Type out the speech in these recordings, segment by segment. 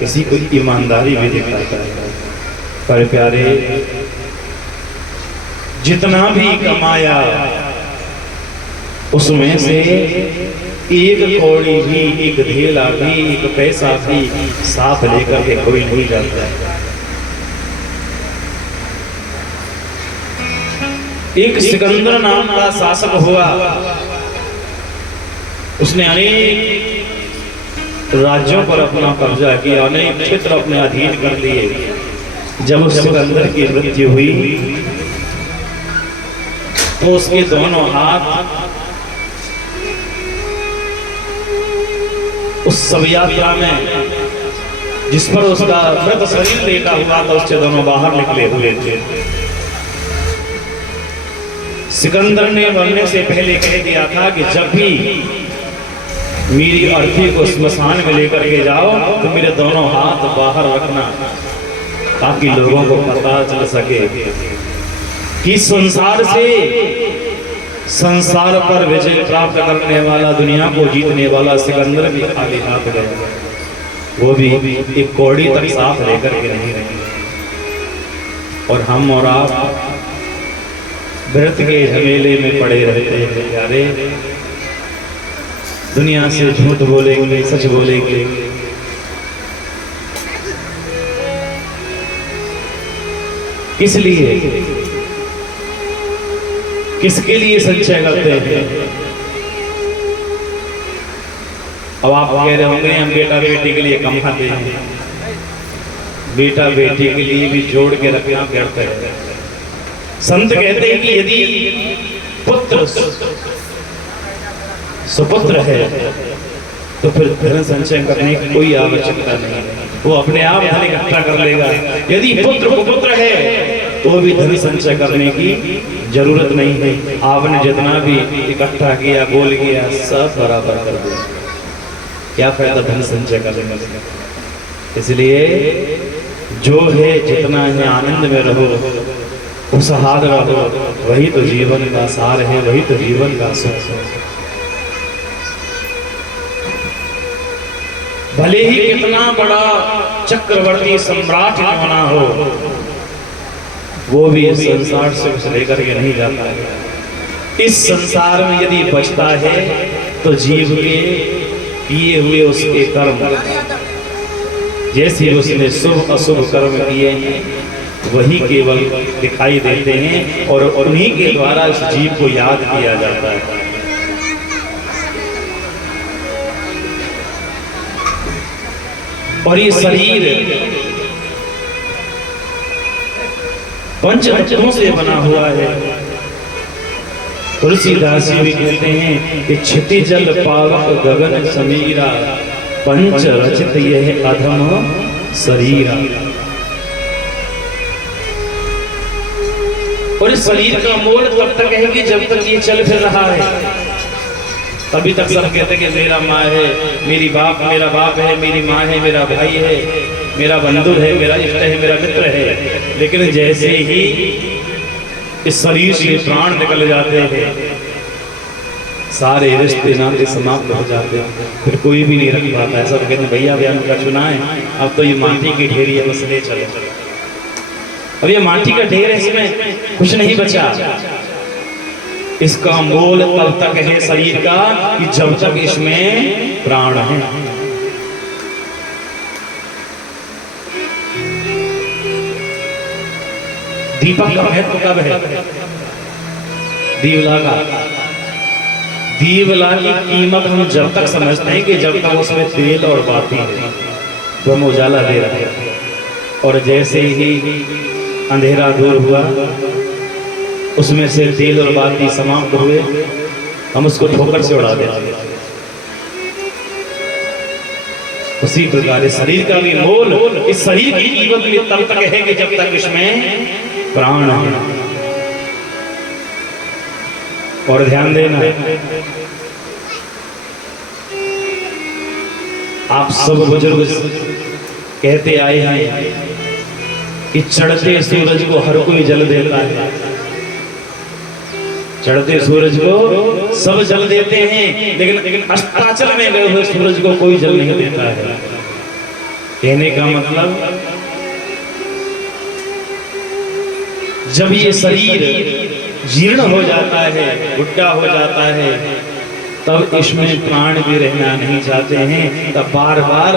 किसी को ईमानदारी भी दिखाता है। पर प्यारे, जितना भी कमाया उसमें से एक कौड़ी भी, एक धेला भी, एक पैसा भी साथ लेकर के कोई नहीं जाता है। एक सिकंदर नाम का शासक हुआ, उसने अनेक राज्यों पर अपना कब्जा किया, अनेक क्षेत्र अपने अधीन कर लिए। जब उस सिकंदर की मृत्यु हुई तो उसके दोनों हाथ उस शव यात्रा में जिस पर उसका मृत शरीर लेटा हुआ था उससे दोनों बाहर निकले हुए थे। सिकंदर ने मरने से पहले कह दिया था कि जब भी मेरी अर्थी को स्मशान में लेकर के जाओ तो मेरे दोनों हाथ बाहर रखना, ताकि लोगों को पता चल सके कि संसार से, संसार पर विजय प्राप्त करने वाला, दुनिया को जीतने वाला सिकंदर भी खाली हाथ गया, वो भी एक कौड़ी तक साथ लेकर के नहीं रहे। और हम और आप व्रत के झमेले में पड़े रहते हैं। यारे, दुनिया से झूठ बोलेंगे, सच बोलेंगे, किस लिए, किसके लिए संचय करते हैं? अब आप कह रहे होंगे हम बेटा बेटी के लिए कमाते हैं। बेटा बेटी के लिए भी जोड़ के रखना व्यर्थ है। संत कहते हैं कि यदि पुत्र सुपुत्र है तो फिर धन संचय करने की कोई आवश्यकता नहीं, वो अपने आप धन इकट्ठा कर लेगा। यदि पुत्र कुपुत्र है तो भी धन संचय करने की जरूरत नहीं है। आपने जितना भी इकट्ठा किया, बोल किया, सब बराबर कर दिया, क्या फायदा धन संचय करने का? इसलिए जो है, जितना है, आनंद में रहो, खुशहाल रहो, वही तो जीवन का सार है, वही तो जीवन का सुख है। भले ही कितना बड़ा चक्रवर्ती सम्राट होना हो, वो भी इस संसार से कुछ लेकर के नहीं जाता है। इस संसार में यदि बचता है तो जीव के किए हुए उसके कर्म, जैसे उसने शुभ अशुभ कर्म किए हैं वही केवल दिखाई देते हैं और उन्हीं के द्वारा इस जीव को याद किया जाता है। और ये शरीर पंच तत्वों से बना हुआ है। तुलसीदास जी भी कहते हैं कि क्षिति जल पावक गगन समीरा, पंच रचित यह अधम शरीरा। और इस शरीर का मोल तब तक है कि जब तक ये चल फिर रहा है, तभी तक सब कहते हैं कि मेरा माँ है, मेरा बाप है, मेरी माँ है, मेरा भाई है, मेरा बंधु है, मेरा इष्ट है, मेरा मित्र है। लेकिन जैसे ही इस शरीर से प्राण निकल जाते हैं, सारे रिश्ते नाते समाप्त हो जाते हैं, फिर कोई भी नहीं रख पाता है। सब कहते हैं भैया भैया उनका चुना है, अब तो ये माटी की ढेरी है, बस ले चले। अब ये माटी का ढेर है, इसमें कुछ नहीं बचा। इसका मोल तब तक है शरीर का कि जब तक इसमें प्राण है। दीपक का महत्व कब है? दीवला का। दीवला की कीमत हम जब तक समझते हैं कि जब तक उसमें तेल और बाती है तो हम उजाला दे रहे हैं, और जैसे ही अंधेरा दूर हुआ, उसमें से तेल और बाती समाप्त हुए, हम उसको ठोकर से उड़ा देते। उसी प्रकार शरीर का भी मोल, इस शरीर की कीमत भी तब तक है कि जब तक इसमें प्राण है। और ध्यान देना, आप सब बुजुर्ग कहते आए हैं कि चढ़ते सूरज को हर कोई जल देता है। चढ़ते सूरज को सब जल देते हैं, लेकिन अस्ताचल में गए हुए सूरज को कोई जल नहीं देता है। कहने का मतलब जब ये शरीर जीर्ण हो जाता है, बुढ़ा हो जाता है, तब इसमें प्राण भी रहना नहीं चाहते हैं, तब बार बार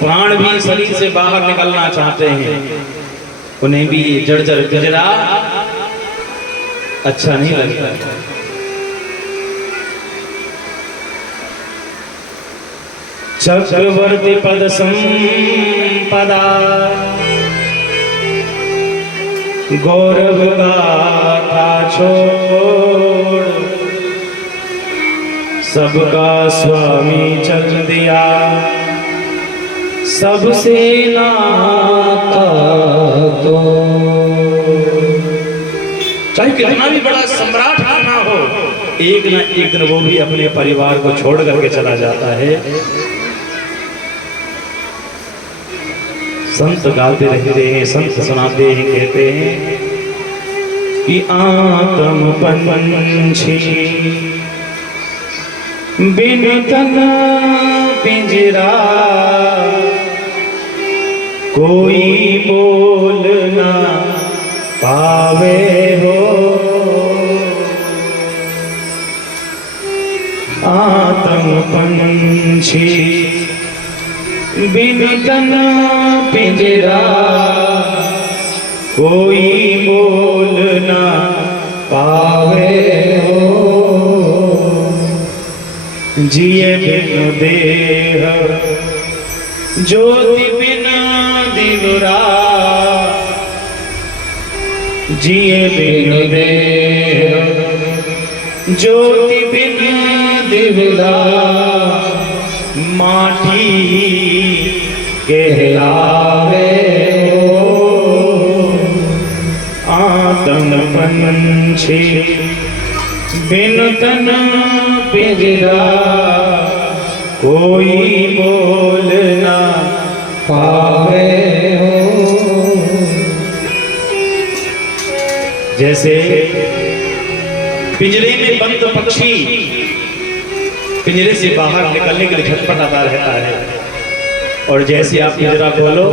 प्राण भी शरीर से बाहर निकलना चाहते हैं। उन्हें भी जर्जर गुजरा अच्छा नहीं लगता। चक्रवर्ती पद संपदा गौरव गाथा छोड़, सबका स्वामी चल दिया, सबसे नाता तो। चाहे कितना भी बड़ा सम्राट ना हो, एक ना एक दिन वो भी अपने परिवार को छोड़ करके चला जाता है। संत गाते रहते हैं, संत सुनाते हैं, कहते हैं कि आत्म पंछी बिन तन पिंजरा, कोई बोल ना पावे हो। आत्म पंछी बिन तन पिंजरा, कोई बोल ना पावे हो। जिए बिन देह ज्योति बिन दिवरा, जिए बिन देह ज्योति बिन दिवरा, माटी कहलावे हो। आत्म पंछी बिन तन पिंजरा, कोई बोल ना पावे हो। जैसे पिंजरे में बंद पक्षी पिंजरे से बाहर निकलने के लिए झटपटाता रहता है, और जैसे आप पिंजरा खोलो,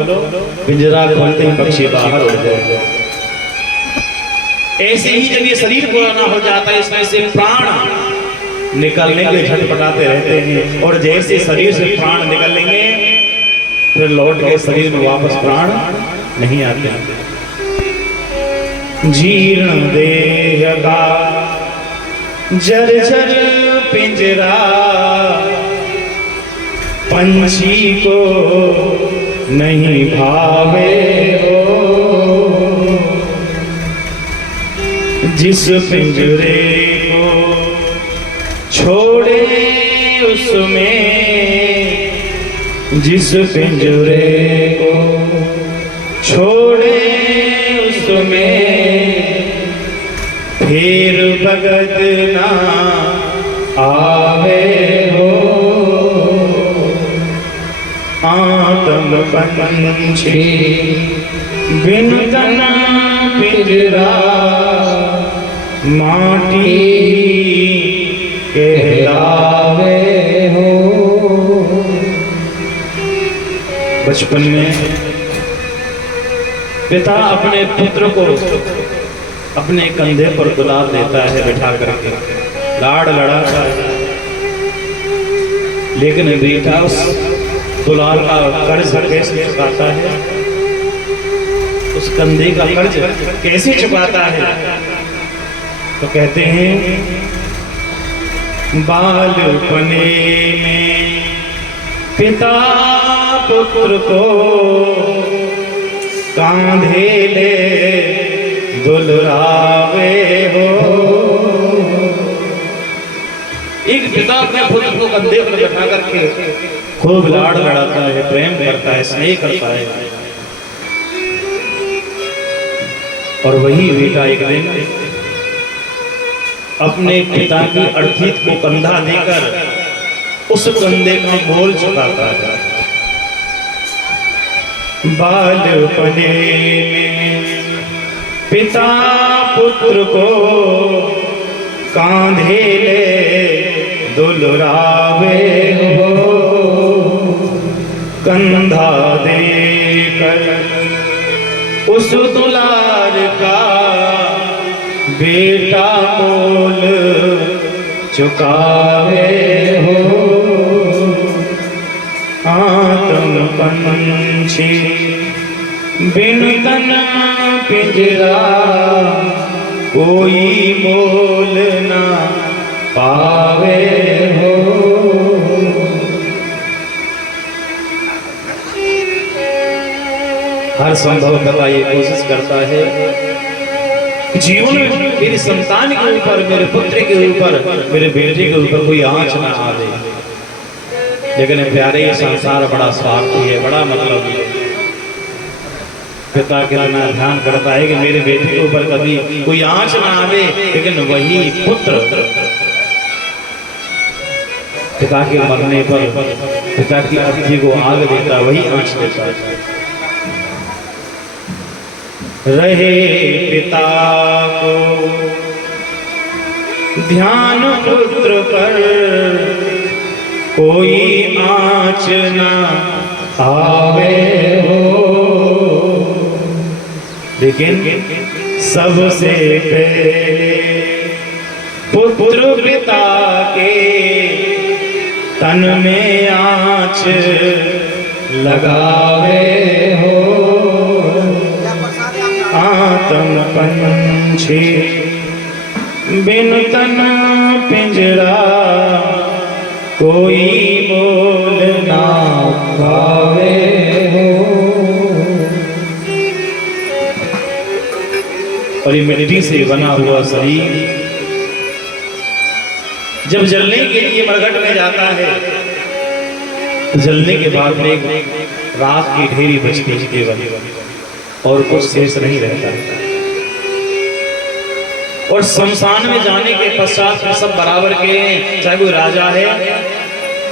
पिंजरा खोलते ही पक्षी बाहर उड़ जाएगा। ऐसे ही जब ये शरीर पुराना हो जाता है, इसमें से प्राण निकलने के लिए झटपटाते रहते हैं, और जैसे शरीर से प्राण निकलेंगे फिर लौट के शरीर में वापस प्राण नहीं आते। जीर्ण देह का जर्जर पिंजरा, पंछी को नहीं भावे हो। जिस पिंजरे को छोड़े उसमें, जिस पिंजरे को छोड़े उसमें, फिर भगत ना आवे हो। आत्म पंछी बिन तन पिंजरा, माटी कहलावे हो। बचपन में पिता अपने पुत्र को अपने कंधे पर दुलार देता है बिठा करके, लाड़ लड़ाता है, लेकिन बेटा उस दुलार का कर्ज कैसे चुकाता है, उस कंधे का कर्ज कैसे चुकाता है? तो कहते हैं बालपने में पिता पुत्र को कांधे ले दुलरावे हो। एक पिता अपने पुत्र को कंधे पर बैठा करके खूब लाड़ लड़ाता है, प्रेम करता है, स्नेह करता है, और वही बेटा एक दिन अपने पिता की अर्थित को कंधा देकर उस कंधे का मोल चुकाता है। बालपने में पिता पुत्र को कांधे ले दुलरावे हो। कंधा देकर उस दुलार का बेटा मोल चुकावे हो। आत्म पंछी बिन तन पिंजरा कोई मोल ना पावे हो। हर संभव करता ये कोशिश करता है जीवन में मेरी संतान के ऊपर, मेरे पुत्र के ऊपर, मेरे बेटे के ऊपर कोई आंच ना आवे। लेकिन प्यारे ये संसार बड़ा स्वार्थी है, बड़ा मतलब पिता कितना ध्यान करता है कि मेरे बेटे के ऊपर कभी कोई आंच ना आवे, लेकिन वही पुत्र पिता के मरने पर पिता की अर्थी को आग देता, वही आंच देता है। रहे पिता को ध्यान पुत्र पर कोई आँच न आवे हो। लेकिन सबसे पहले पुत्र पिता के तन में आँच लगावे हो। आत्म पंछी बिन तन पिंजरा कोई मोल ना पावे हो। और ये मिट्टी से बना हुआ शरीर जब जलने के लिए मरघट में जाता है, जलने के बाद में राख की ढेरी बचती है केवल, और कुछ शेष नहीं रहता। और शमशान में जाने के पश्चात में सब बराबर के हैं, चाहे कोई राजा है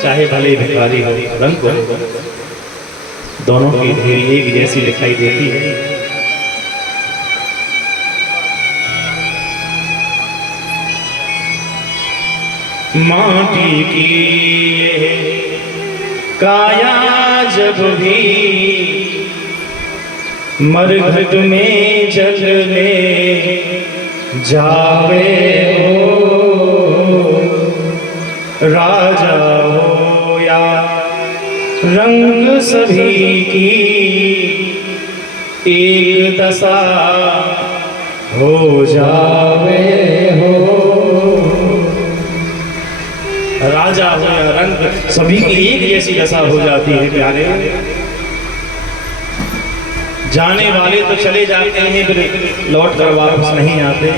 चाहे भले भिखारी हो, रंग दोनों की ढेरी एक जैसी दिखाई देती है। माटी की काया जब भी मरघट में जलने जावे हो। राजा हो या रंग सभी की एक दशा हो जावे हो। राजा हो या रंग सभी की एक जैसी दशा हो जाती है प्यारे। जाने वाले तो चले जाते हैं, फिर लौट कर वापस नहीं आते,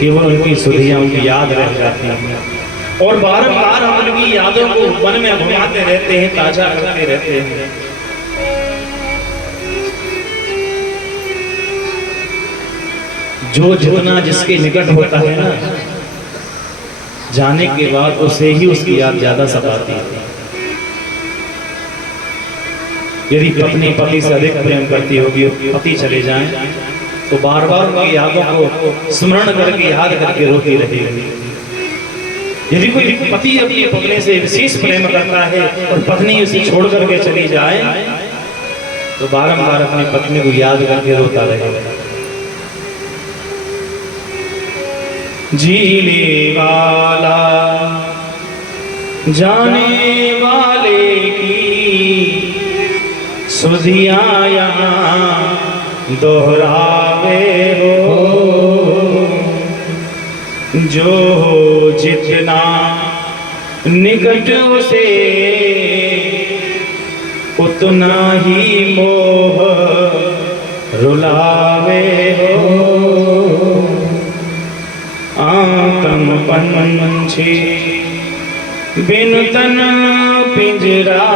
केवल उनकी सुधियां उनकी याद रह जाती हैं। और बारंबार हम उनकी यादों को मन में घुमाते रहते हैं, ताजा करते रहते हैं। जो जितना जिसके निकट होता है ना, जाने के बाद उसे ही उसकी याद ज्यादा सताती है। यदि पत्नी पति से अधिक प्रेम करती होगी, पति चले जाएं तो बार बार उनकी यादों को स्मरण करके याद करके रोती रहेगी। यदि कोई पति अपनी पत्नी से विशेष प्रेम करता है और पत्नी उसे छोड़ करके चली जाए तो बारंबार अपनी पत्नी को याद करके रोता रहेगा। जीने वाला जाने वाले की सुधियां यहाँ दोहरावे हो। जो जितना निकट से उतना ही मोह रुलावे हो। आत्म पंछी बिन तन पिंजरा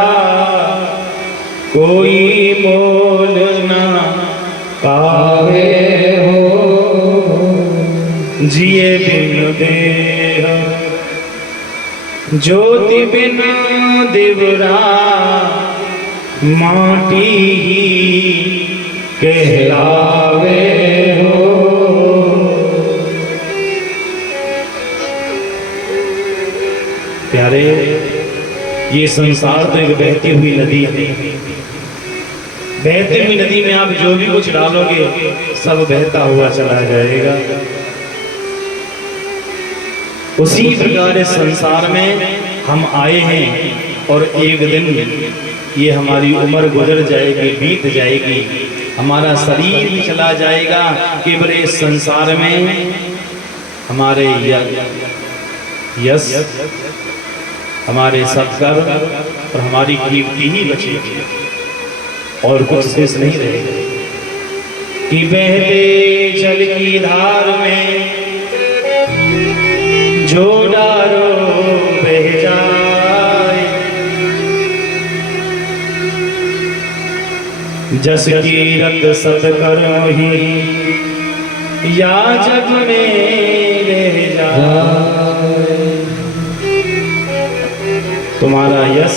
कोई मोल ना पावे हो। जिए बिन देह ज्योति बिन दिवरा माटी ही कहलावे हो। प्यारे ये संसार तो एक बहती हुई नदी है। बहती हुई नदी में आप जो भी कुछ डालोगे सब बहता हुआ चला जाएगा। उसी प्रकार इस संसार में हम आए हैं और एक दिन ये हमारी उम्र गुजर जाएगी, बीत जाएगी, हमारा शरीर भी चला जाएगा। केवल इस संसार में हमारे यश, हमारे सत्कर्म और हमारी कीर्ति ही बचेगी और कुछ शेष नहीं रहेगा। कि बहते जल की धार में जो डारो बह जाए, जस कीरत सत्कर्म ही या जग में रह जाए। तुम्हारा यश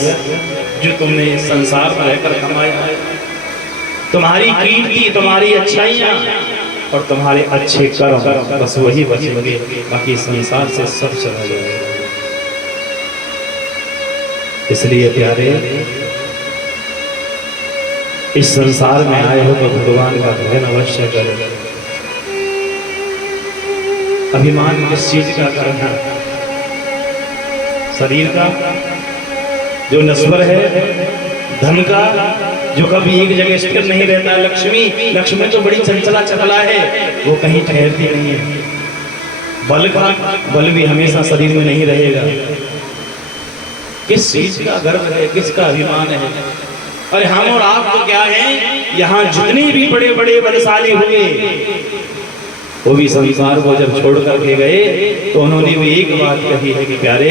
जो तुमने संसार में रहकर कमाया है, तुम्हारी कीर्ति, तुम्हारी अच्छाइयाँ और तुम्हारे अच्छे कर्म, बस वही बचेंगे, बाकी संसार से सब चला जाएगा। इसलिए प्यारे, इस संसार में आए हो तो भगवान का भजन अवश्य करो। अभिमान किस चीज का करना? शरीर का जो नश्वर है, धन का जो कभी एक जगह स्थिर नहीं रहता। लक्ष्मी तो बड़ी चंचला चपला है, वो कहीं ठहरती नहीं है। बल का बल भी हमेशा शरीर में नहीं रहेगा। किस चीज का गर्व है, किसका अभिमान है? अरे हम और आप तो क्या हैं, यहाँ जितने भी बड़े बड़े बलशाली हुए वो भी संसार को जब छोड़ करके गए तो उन्होंने भी एक बात कही है कि प्यारे,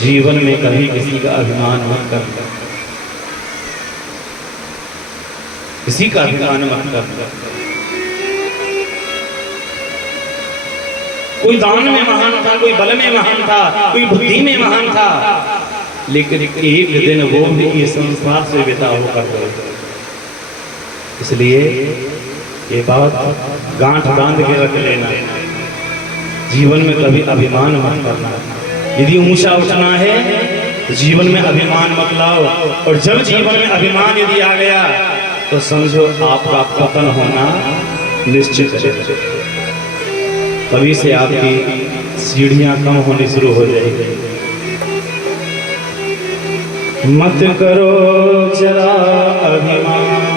जीवन में कभी किसी का अभिमान मत करना, किसी का अभिमान मत करना। कोई दान में महान था, कोई बल में महान था, कोई बुद्धि में महान था, लेकिन एक दिन वो भी इस संसार से विदा होकर गए। इसलिए ये बात गांठ बांध के रख लेना, जीवन में कभी अभिमान मत करना। यदि ऊंचा उठना है तो जीवन में अभिमान मत लाओ, और जब जीवन में अभिमान यदि आ गया तो समझो आपका पतन होना निश्चित है। तभी से आपकी सीढ़ियां कम होनी शुरू हो जाएगी। मत करो जरा अभिमान,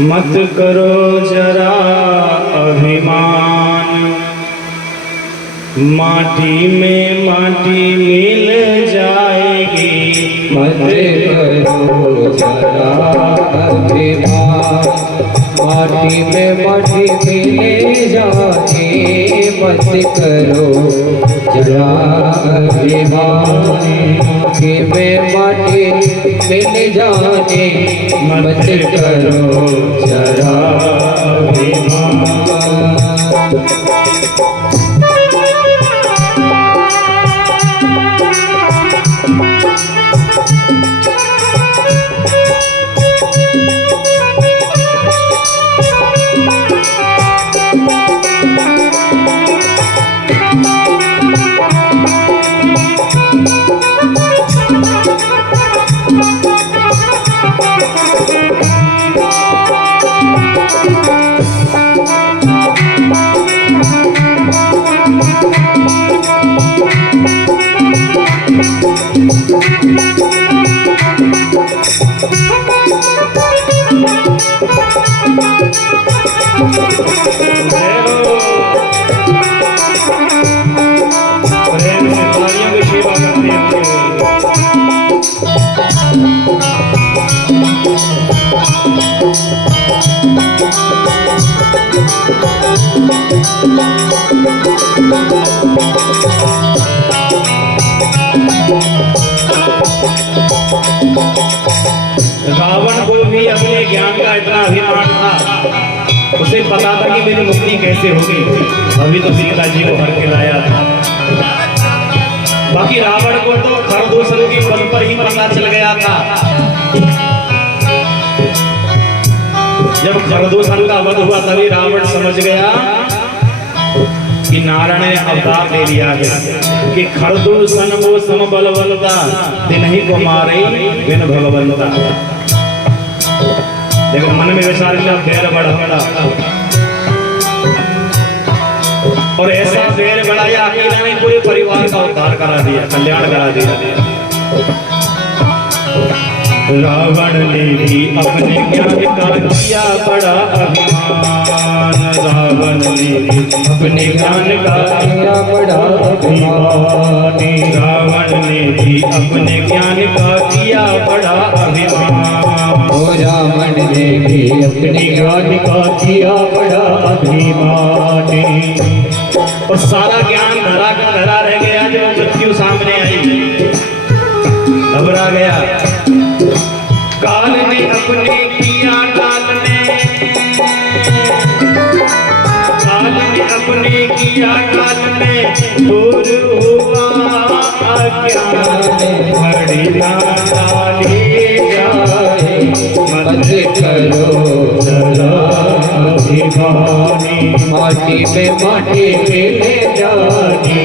मत करो जरा अभिमान, माटी में माटी मिल जाएगी। मत करो जरा अभिमान, माटी में माटी मिल जाएगी। मत करो जरा अभिमान, माटी में माटी मिल जाने। मत करो जरा अभिमान। रावण को भी अपने ज्ञान का इतना अभिमान था, उसे पता था कि मेरी मुक्ति कैसे होगी, अभी तो सीता जी को हर के लाया था। बाकी रावण को तो खरदूषण के बल पर ही पता चल गया था। जब खरदूषण का वध हुआ तभी रावण समझ गया कि नारायण ने अवतार ले लिया है। कि खरदुल सन वो सम बलवंता दिन ही को मारे बिन भगवंता। लेकिन मन में विचार किया बैर बढ़ा और ऐसा बैर बढ़ाया अकेला नहीं पूरे परिवार का उद्धार करा दिया, कल्याण करा दिया। रावण ने भी अपने ज्ञान का किया बड़ा अभिमान, रावण ने भी अपने ज्ञान का किया बड़ा अभिमान, रावण ने भी अपने ज्ञान का किया बड़ा अभिमान, ओ रावण ने भी अपने ज्ञान का किया बड़ा अभिमान। और सारा ज्ञान धरा का धरा रह गया जब मृत्यु सामने आई, घबरा गया। काल ने अपने किया काल ने अपने किया काल में दूर हुआ अज्ञान, घड़ी ना डाली जाए मत करो जरा अभिमानी, माटी में माटी मिले जानी,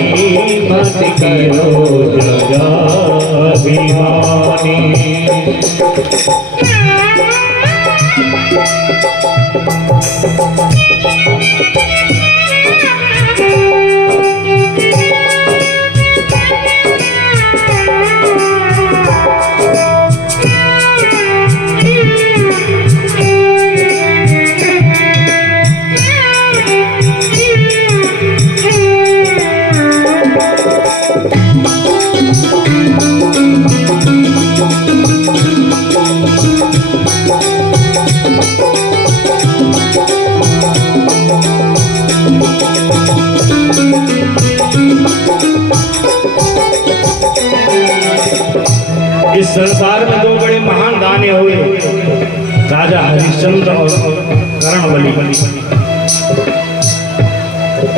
मत करो जरा अभिमानी। इस संसार में दो बड़े महान दाने हुए, राजा हरिश्चंद्र और कर्ण बलि।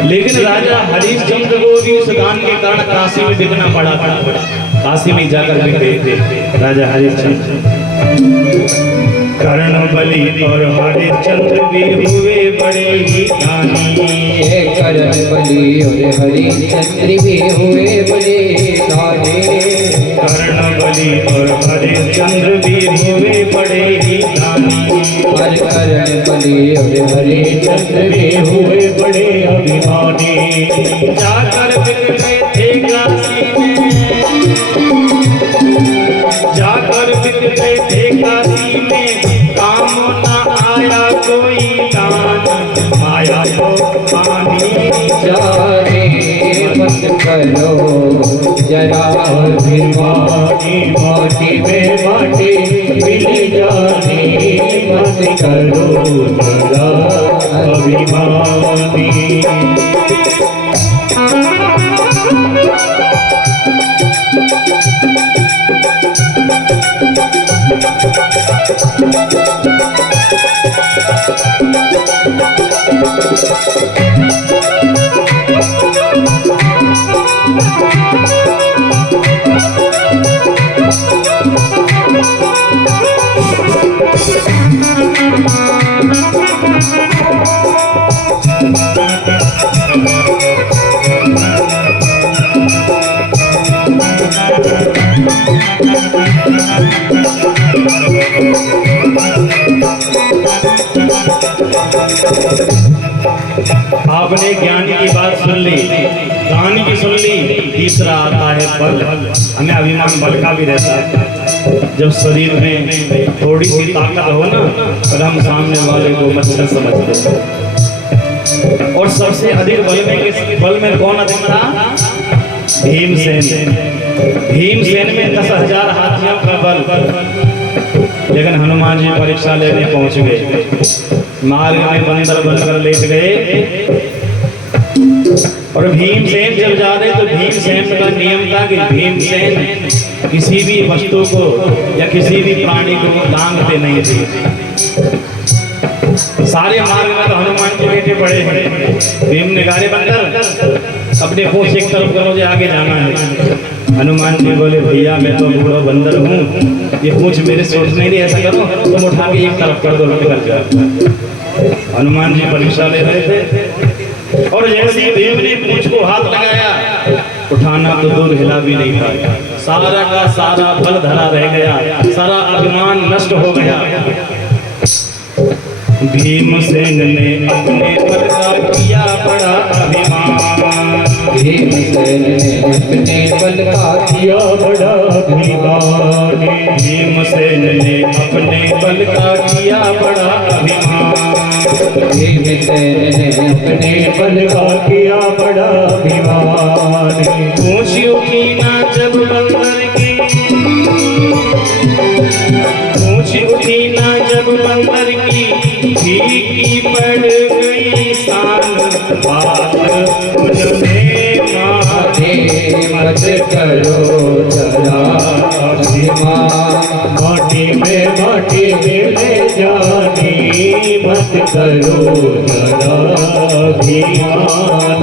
लेकिन राजा हरिश्चंद्र को भी उस दान के कारण काशी में बिकना पड़ा, काशी में जाकर बिक गए थे राजा हरिश्चंद्र। कर्ण बलि और हरिश्चंद्र भी हुए बड़े ही दानी, कर्ण बलि और हरिश्चंद्र भी हुए बड़े दानी, कर्ण बलि और हरिश्चंद्र भी हुए बड़े ही दानी, कर्ण बलि और हरिश्चंद्र भी हुए बड़े अभिमानी। जाकर बिक गए थे काशी में, जाकर बिक गए थे काशी में, काम न आया कोई दान, माया को पानी जाने मत करो जरा अभिमानी, माटी में माटी मिल जाने, मत करो जरा अभिमानी। आपने ज्ञान की बात सुन ली, दान की सुन ली, तीसरा आता है बल। हमें अभिमान बल का भी रहता है। जब शरीर में थोड़ी सी ताकत हो ना, तो हम सामने वाले को मच्छर समझते हैं। और सबसे अधिक बल में कौन अधिक था? भीमसेन। भीमसेन में 10,000 हाथियों का बल। लेकिन हनुमान जी परीक्षा लेने पहुंच गए, मार्ग में बंदर बनकर लेट गए। और भीमसेन जब जा रहे तो भीमसेन का नियम था कि भीमसेन किसी भी वस्तु को या किसी भी प्राणी को लांघते नहीं थे। सारे मार्ग में तो हनुमान जी बैठे पड़े हैं। भीम ने कहा, बंदर अपने पूंछ एक तरफ करो, मुझे आगे जाना है। हनुमान जी बोले, भैया मैं तो बूढ़ा बंदर हूँ, ये पूंछ मेरे से उठ नहीं रही, ऐसा करो तुम उठा के एक तरफ कर दो, निकल जाओ। हनुमान जी परीक्षा ले रहे थे और जैसे ही भीम ने पूंछ को हाथ लगाया उठाना तो दूर हिला भी नहीं पाया। सारा का सारा बल धरा रह गया, सारा अभिमान नष्ट हो गया। भीमसेन ने अपने बल का किया बड़ा अभिमान। भीमसेन ने अपने बल का किया बड़ा अभिमान। भीमसेन ने अपने बल का किया बड़ा अभिमान। भीमसेन ने अपने बल का किया बड़ा अभिमान। ऊंची उठी ना जब बंदर की, ऊंची उठी ना जब बंदर की, फीकी पड़ गई शान। बात उनमें मारे मत करो जरा अभिमान। माटी में ले जानी मत करो जरा अभिमान।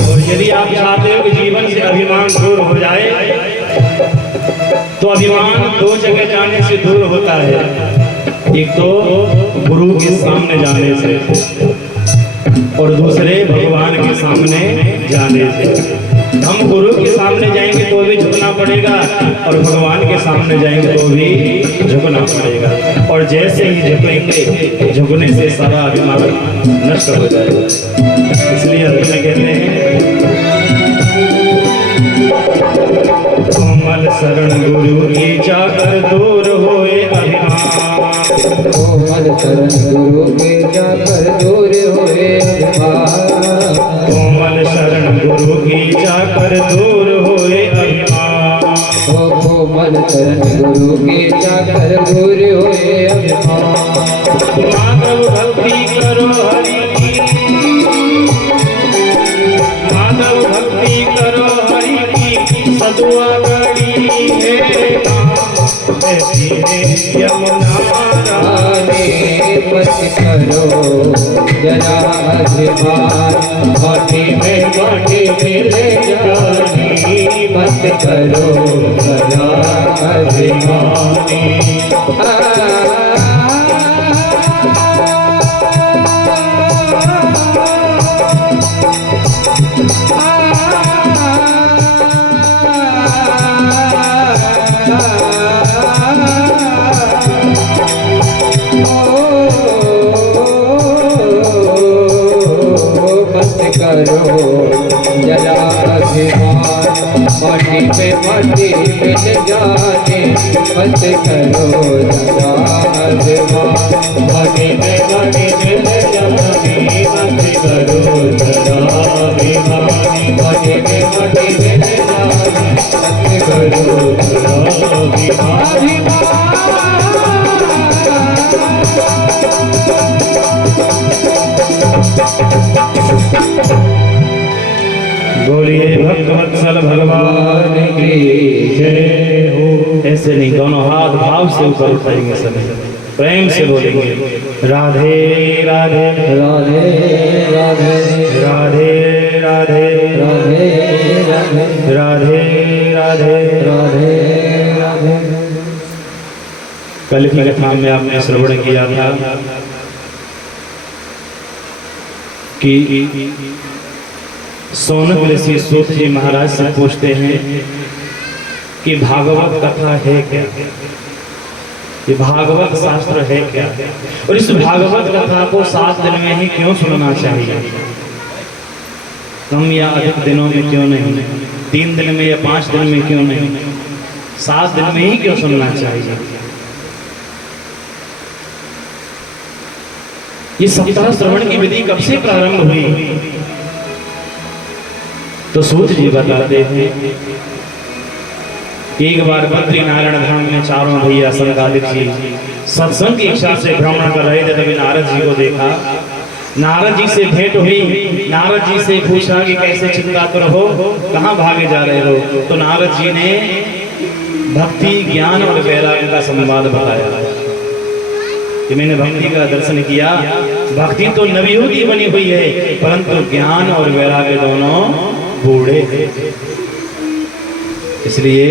और यदि आप चाहते हो कि जीवन से अभिमान दूर हो जाए, तो अभिमान दो जगह जाने से दूर होता है। एक तो गुरु के सामने जाने से, और दूसरे भगवान के सामने जाने से। हम गुरु के सामने जाएंगे तो भी झुकना पड़ेगा, और भगवान के सामने जाएंगे तो भी झुकना पड़ेगा। और जैसे ही झुकेंगे, झुकने से सारा अभिमान नष्ट हो जाएगा। इसलिए अर्जुन कहते हैं, कोमल शरण गुरु की जाकर दूर होए अभिमान। कोमल शरण गुरु के जाकर दूर होए अभिमान। कोमल शरण गुरु की जाकर दूर होए अभिमान। कोमल शरण गुरु के जाकर दूर होए अभिमान। माधव भक्ति करो हरि की, माधव भक्ति करो हरि की, सदुआ गड़ी है यमुना रानी। मत करो जरा अभिमान। माटी में ले जानी मत करो जरा अभिमानी। करो जरा अभिमान। माटी में मिल जाने मत करो जरा अभिमान। माटी में मिल जाने मत करो जरा अभिमान। माटी में मिल जाने मत करो जरा अभिमान। बोलिए भक्तवत्सल भगवान की जय हो। ऐसे नहीं, दोनों हाथ भाव से ऊपर उठाएंगे, सभी प्रेम से बोलेंगे राधे राधे राधे राधे राधे राधे राधे राधे राधे राधे राधे। कल की कथा में आपने श्रवण किया था कि सोनक ऋषि सूत जी महाराज से पूछते हैं कि भागवत कथा है क्या, ये भागवत शास्त्र है क्या, और इस भागवत कथा को 7 दिन में ही क्यों सुनना चाहिए, कम या अधिक दिनों में क्यों नहीं, 3 दिन में या 5 दिन में क्यों नहीं, 7 दिन में ही क्यों सुनना चाहिए। ये सप्ताह श्रवण की विधि कब से प्रारंभ हुई? तो सूत जी बताते हैं, एक बार बद्री नारायण धाम में चारों भैया सनकादिक जी सत्संग की इच्छा से भ्रमण कर रहे थे। तभी नारद जी को देखा, नारद जी से भेंट हुई। नारद जी से पूछा कि कैसे चिंतातुर हो, कहाँ भागे जा रहे हो? तो नारद जी ने भक्ति, ज्ञान और वैराग्य का संवाद बताया कि मैंने भक्ति का दर्शन किया। भक्ति तो नवयुग की बनी हुई है, परंतु ज्ञान और वैराग्य दोनों बूढ़े हैं। इसलिए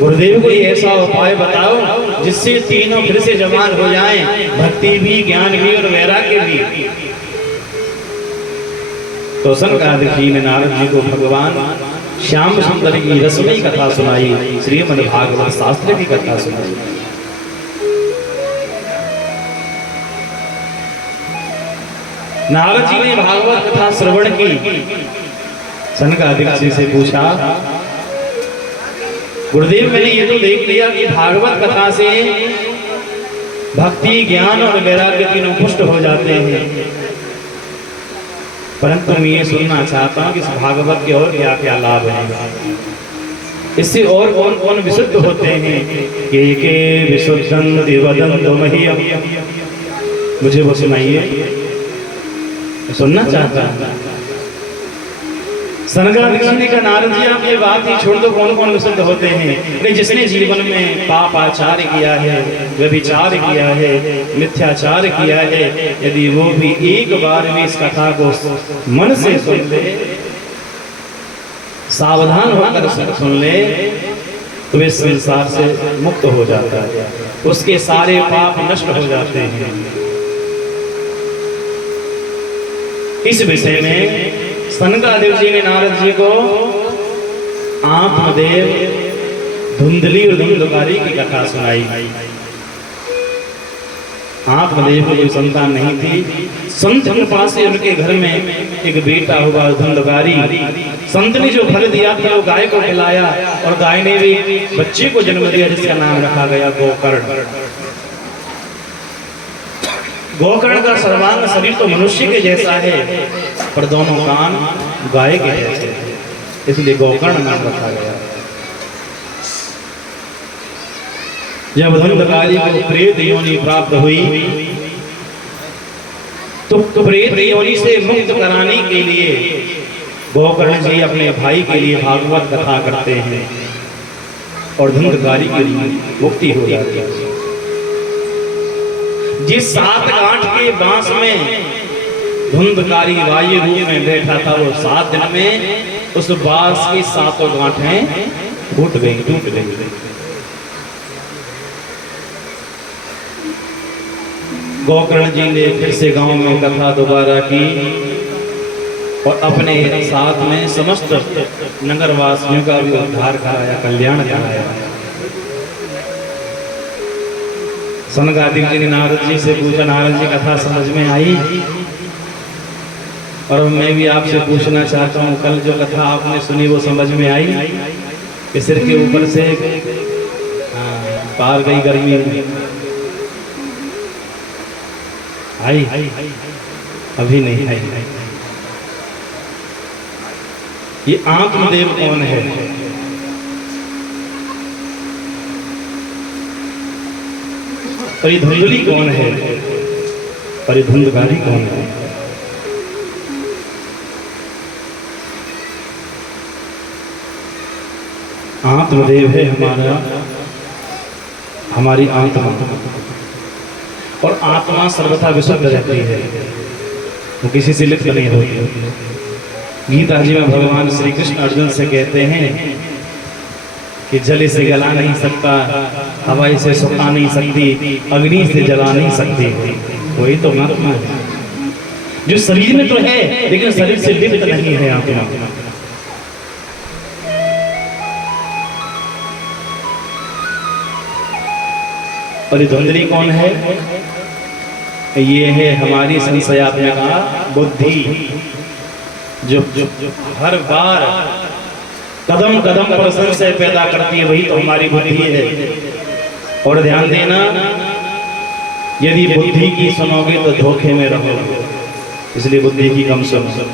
गुरुदेव को ऐसा उपाय बताओ जिससे तीनों फिर से जवान हो जाएं, भक्ति भी, ज्ञान भी और वैराग्य भी। तो सनकादिक जी ने नारद जी को भगवान श्याम सुंदर की रसमयी कथा सुनाई, श्रीमद् भागवत शास्त्र की कथा सुनाई। नारद जी ने भागवत कथा श्रवण की। सनकादिक जी से पूछा, गुरुदेव मैंने ये तो देख लिया कि भागवत कथा से भक्ति, ज्ञान और वैराग्य तीनों पुष्ट हो जाते हैं, परंतु मैं ये सुनना चाहता हूँ कि इस भागवत के और क्या क्या लाभ हैं, इससे और कौन कौन विशुद्ध होते हैं। के विशुद्धन्ति वदन्तु मह्यम्, मुझे वो सुनाइए, सुनना चाहता हूँ। सनकादिक जी ने कहा, नारद जी आप ये बात ही छोड़ दो, कौन कौन विशुद्ध होते हैं? जिसने जीवन में पाप आचार किया है, व्यभिचार किया है, मिथ्याचार किया है, यदि वो भी एक बार भी इस कथा को मन से सुन ले, सावधान होकर सुन ले, तो वे संसार से मुक्त हो जाता है, उसके सारे पाप नष्ट हो जाते हैं। इस विषय में सनकादिक जी ने नारद जी को आत्मदेव, धुंधली और धुंधकारी की कथा सुनाई। आत्मदेव को कोई संतान नहीं थी, संत के पास से उनके घर में एक बेटा हुआ धुंधकारी। संत ने जो फल दिया था वो गाय को खिलाया और गाय ने भी बच्चे को जन्म दिया जिसका नाम रखा गया गोकर्ण। गोकर्ण का सर्वांग शरीर तो मनुष्य के जैसा है, पर दोनों कान गाय के जैसे हैं, इसलिए गोकर्ण नाम रखा गया। जब धुंधकारी को प्रेत योनि प्राप्त हुई, तो प्रेत योनि से मुक्त कराने के लिए गोकर्ण जी अपने भाई के लिए भागवत कथा करते हैं और धुंधकारी के लिए मुक्ति हो जाती है। जिस 7 गांठ के बांस में धुंधकारी वायु रूप में बैठा था, वो 7 दिन में उस बांस की 7 गांठें टूट गई। गोकर्ण जी ने फिर से गांव में कथा दोबारा की और अपने साथ में समस्त नगरवासियों का भी उद्धार कराया, कल्याण कराया। सनकादिक जी ने नारद जी से पूछा, नारद जी कथा समझ में आई? और मैं भी आपसे पूछना चाहता हूँ, कल जो कथा आपने सुनी वो समझ में आई कि सिर के ऊपर से पार गई गर्मी आई? अभी नहीं आई। ये आत्मदेव कौन है? और ये धुंधली कौन है? और ये धुंधकारी कौन है? आत्मदेव है हमारा, हमारी आत्मा, और आत्मा सर्वथा विशुद्ध रहती है, वो किसी से लिप्त नहीं होती। गीता जी में भगवान श्री कृष्ण अर्जुन से कहते हैं कि जल इसे गला नहीं सकता, हवा इसे सुखा नहीं सकती, अग्नि से जला नहीं सकती। वही तो आत्मा है जो शरीर में तो है लेकिन शरीर से लिप्त नहीं है आत्मा। और धुंधली कौन है? ये है हमारी संशयात्मिका बुद्धि, जो हर बार कदम कदम पर संशय पैदा करती है, वही तो हमारी बुद्धि है। और ध्यान देना, यदि बुद्धि की सुनोगे तो धोखे में रहोगे, इसलिए बुद्धि की कम सुनो।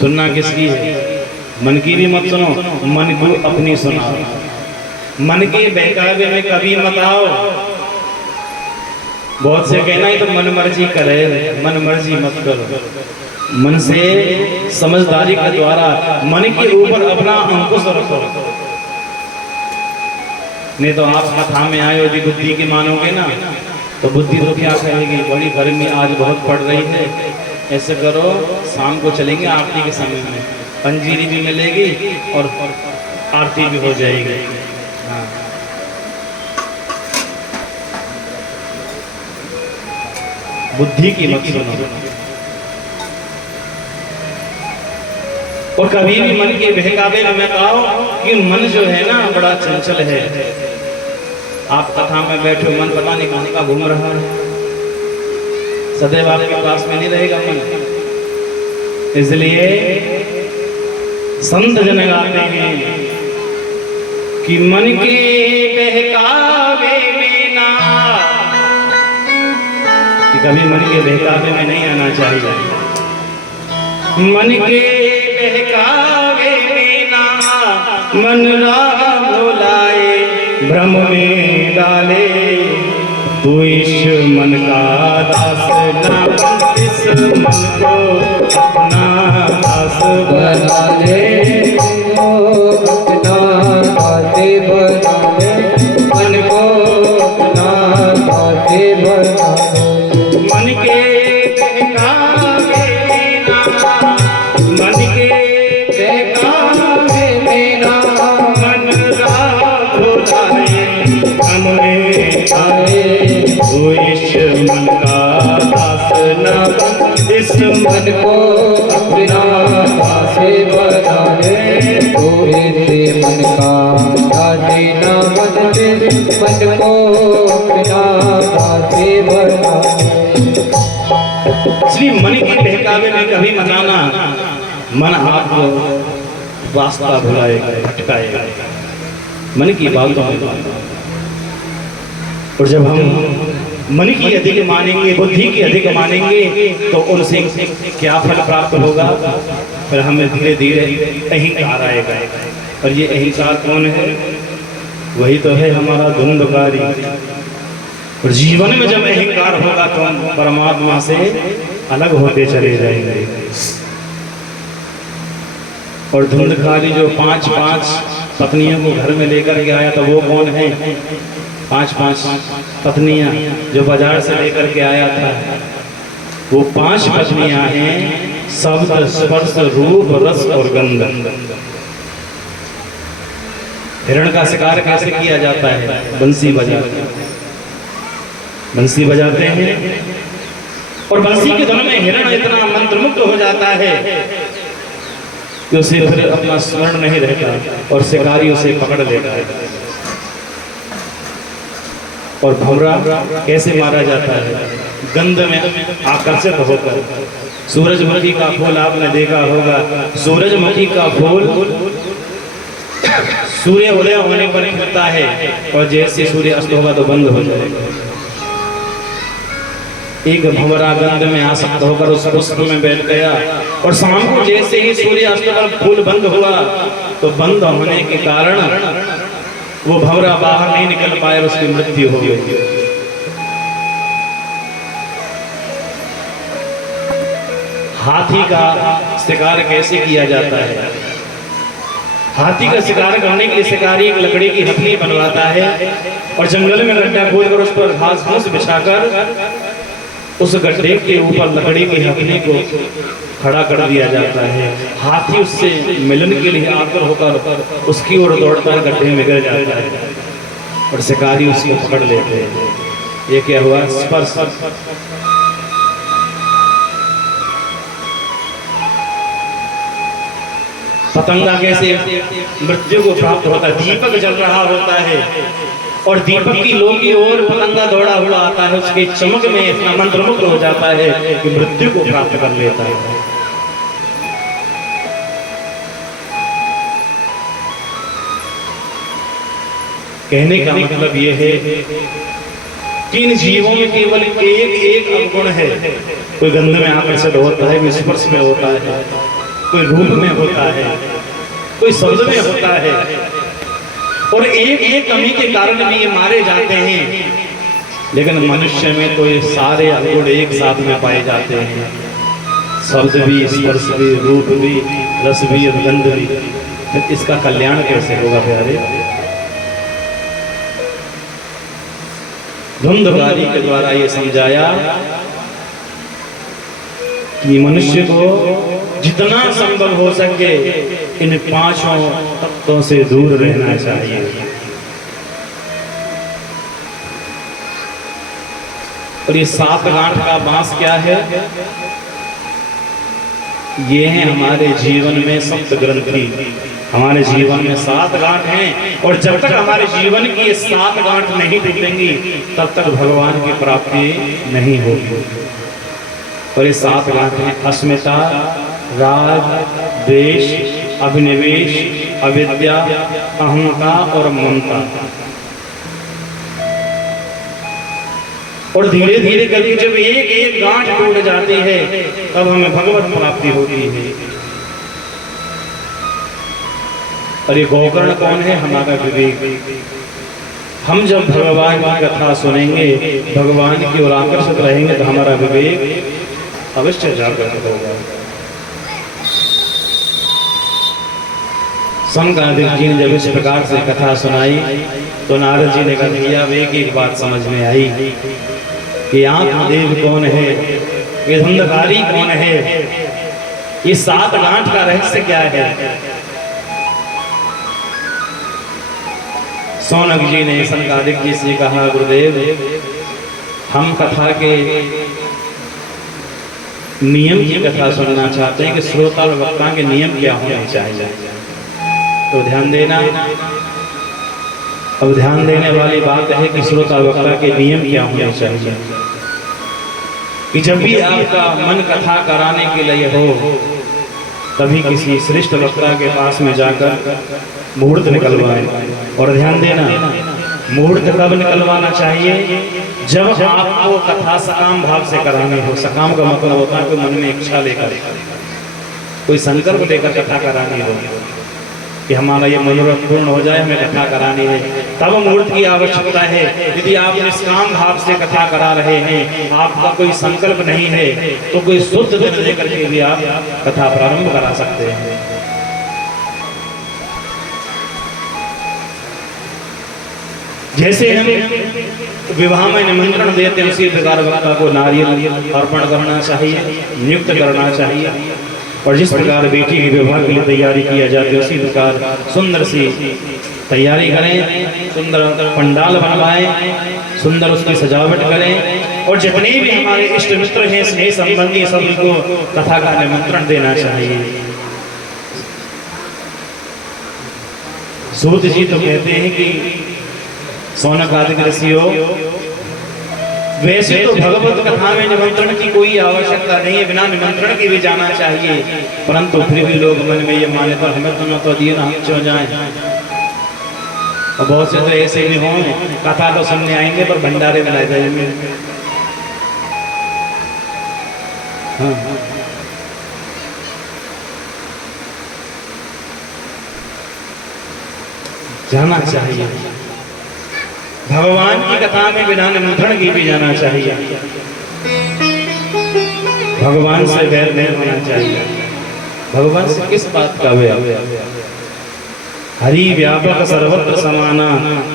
सुनना किसकी है? मन की भी मत सुनो, मन को अपनी सुनाओ। मन के बहकावे में कभी मत आओ। बहुत से कहना है तो मन मर्जी करे, मन मर्जी मत करो। मन से समझदारी के द्वारा मन के ऊपर अपना अंकुश रखो। नहीं तो आप कथा में आए यदि बुद्धि की मानोगे ना तो बुद्धि तो क्या कहेगी, बड़ी गर्मी आज बहुत पड़ रही है, ऐसे करो शाम को चलेंगे आरती के समय में, पंजीरी भी मिलेगी और आरती भी हो जाएगी। हाँ, बुद्धि की मत सुनो। और कभी भी मन के बहकावे में मैं कहा कि मन जो है ना बड़ा चंचल है। आप कथा में बैठो, मन पता नहीं कहां का घूम रहा है, सदैव आपके पास में नहीं रहेगा मन। इसलिए संत जन गाते हैं कि मन के बहकावे में ना, कि कभी मन के बहकावे में नहीं आना चाहिए। मन के बहकावे में ना मन राम भुलाए, भ्रम में डाले तू इस मन का दास ना बन, इस मन को अपना दास बना ले, अपना दाते बना ले, मन को अपना दाते बना ले। मन के बहकावे में ना, मन के बहकावे में ना मन राम भुलाए, हम में आए तू इस मन का दास ना बन, इस मन को अपना दासे बना ले, तो ऐसे मन का दाते ना बनते, मन को अपना दासे बना ले। इसलिए मन के बहकावे में कभी मत आना, मन आपको वास्ता भुलाएगा, भटकाएगा मन की बातों में। और जब हम मन की अधिक मानेंगे, बुद्धि की अधिक मानेंगे तो उनसे क्या फल प्राप्त होगा, फिर हमें धीरे धीरे अहंकार आएगा। और ये अहंकार कौन है? वही तो है हमारा धुंधकारी। और जीवन में जब अहंकार होगा तो हम परमात्मा से अलग होते चले जाएंगे। और धुंधकारी जो पांच पत्नियों को घर में लेकर के आया था वो कौन है? पांच पत्नियां जो बाजार से लेकर के आया था, वो 5 पत्नियां हैं, शब्द स्पर्श रूप रस और गंध। हिरण का शिकार कैसे किया जाता है? बंसी बजाते हैं और बंसी के धुन में हिरण इतना मंत्रमुग्ध हो जाता है कि उसे फिर अपना स्मरण नहीं रहता और शिकारी उसे पकड़ लेता है। और भंवरा कैसे मारा जाता है? गंध में आकर्षित होकर। सूरजमुखी का फूल आपने देखा होगा, सूरजमुखी का फूल सूर्य उदय होने पर खिलता है और जैसे सूर्य अस्त होगा तो बंद हो जाएगा। एक भंवरा गंध में आसक्त होकर उस पुष्प में बैठ गया और शाम को जैसे ही सूर्य अस्त पर फूल बंद हुआ तो बंद होने के कारण वो भंवरा बाहर नहीं निकल पाया, उसकी मृत्यु हो गई। हाथी का शिकार कैसे किया जाता है? हाथी का शिकार करने के लिए शिकारी एक लकड़ी की हथनी बनवाता है और जंगल में गड्ढा खोदकर उस पर घास फूस बिछाकर उस गड्ढे के ऊपर लकड़ी की हथनी को खड़ा कर दिया जाता है। हाथी उससे मिलन के लिए आकर होकर उसकी ओर दौड़ता है, गड्ढे में गिर जाता है और शिकारी उसको पकड़ लेते हैं। ये क्या हुआ? स्पर्श। पतंगा कैसे मृत्यु को प्राप्त होता है? दीपक जल रहा होता है और दीपक की लो की ओर पतंगा दौड़ा हुआ आता है, उसके चमक में इतना मंत्रमुग्ध हो जाता है कि मृत्यु को प्राप्त कर लेता है। कहने का मतलब ये है कि इन जीवों में केवल एक अवगुण है। कोई गंध में आकर्षित होता है, कोई स्पर्श में होता है, कोई रूप में होता है, कोई शब्द में होता है, और एक एक कमी के कारण भी ये मारे जाते हैं। लेकिन मनुष्य में तो ये सारे अवगुण एक साथ में पाए जाते हैं, शब्द भी, स्पर्श भी, रूप भी, रस भी और गंध भी। फिर इसका कल्याण कैसे होगा प्यारे? धुंधकारी के द्वारा ये समझाया कि मनुष्य को जितना संभव हो सके इन पांचों तत्वों से दूर रहना चाहिए। और ये सात गांठ का बांस क्या है? ये है हमारे जीवन में सप्त ग्रंथि। हमारे जीवन में सात गांठ हैं, और जब तक हमारे जीवन की ये सात गांठ नहीं टूटेंगी तब तक भगवान की प्राप्ति नहीं होगी। और ये सात गांठ हैं अस्मिता, राग, द्वेष, अभिनिवेश, अविद्या, अहंकार और ममता। और धीरे धीरे करके जब एक एक गांठ टूट जाती है तब हमें भगवत प्राप्ति होती है। और ये गोकर्ण कौन है? हमारा विवेक। हम जब भगवान की कथा सुनेंगे, भगवान की ओर आकर्षित रहेंगे तो हमारा विवेक अवश्य जागृत होगा। शंकरादिक जी ने जब इस प्रकार से कथा सुनाई तो नारद जी ने कहा भैया एक एक बात समझ में आई कि आत्मदेव कौन है, ये धुंधकारी कौन है, ये सात गांठ का रहस्य क्या है। सौनक जी ने शंकरादिक जी से कहा गुरुदेव हम कथा के नियम की कथा सुनना चाहते हैं कि श्रोता और वक्ता के नियम क्या होने चाहिए। तो ध्यान देना, अब ध्यान देने वाली बात है कि श्रोता वक्ता के नियम क्या होने चाहिए। कि जब भी आपका मन कथा कराने के लिए हो तभी किसी श्रेष्ठ वक्ता के पास में जाकर मुहूर्त निकलवाएं। और ध्यान देना, मुहूर्त कब निकलवाना चाहिए? जब आपको कथा सकाम भाव से करानी हो। सकाम का मतलब होता है कि मन में इच्छा लेकर, कोई संकल्प लेकर कथा करानी हो कि हमारा ये मनोरथ पूर्ण हो जाए, हमें कथा करानी है, तब मुहूर्त की आवश्यकता है। यदि आप निष्काम भाव से कथा करा रहे हैं, आपका कोई संकल्प नहीं है, तो कोई शुद्ध दिन लेकर के भी आप कथा प्रारंभ करा सकते हैं। जैसे हम विवाह में निमंत्रण देते हैं उसी प्रकार वक्ता को नारियल अर्पण करना चाहिए, नियुक्त करना चाहिए। और जिस प्रकार बेटी के विवाह के लिए तैयारी किया जाती है उसी प्रकार सुंदर सी तैयारी करें, सुंदर पंडाल बनवाएं, सुंदर उसकी सजावट करें। और जितने भी हमारे इष्ट मित्र हैं, स्नेह संबंधी, सभी को कथा का निमंत्रण देना चाहिए। सूत जी तो कहते हैं कि सौनक आदि ऋषियों वैसे तो भगवत कथा में निमंत्रण की कोई आवश्यकता नहीं है, बिना निमंत्रण के भी जाना चाहिए, परंतु फिर भी लोग मन में ये मान्यता हमें तो न तो दिए ना हम क्यों जाएं। और बहुत से तो ऐसे भी हों कथा तो सुनने आएंगे पर भंडारे में लाए जाएंगे। हाँ जाना चाहिए, भगवान की कथा में बिना निमंत्रण की भी जाना चाहिए। भगवान से वैर नहीं होना चाहिए। भगवान से किस बात का वैर? हरि व्यापक सर्वत्र समाना,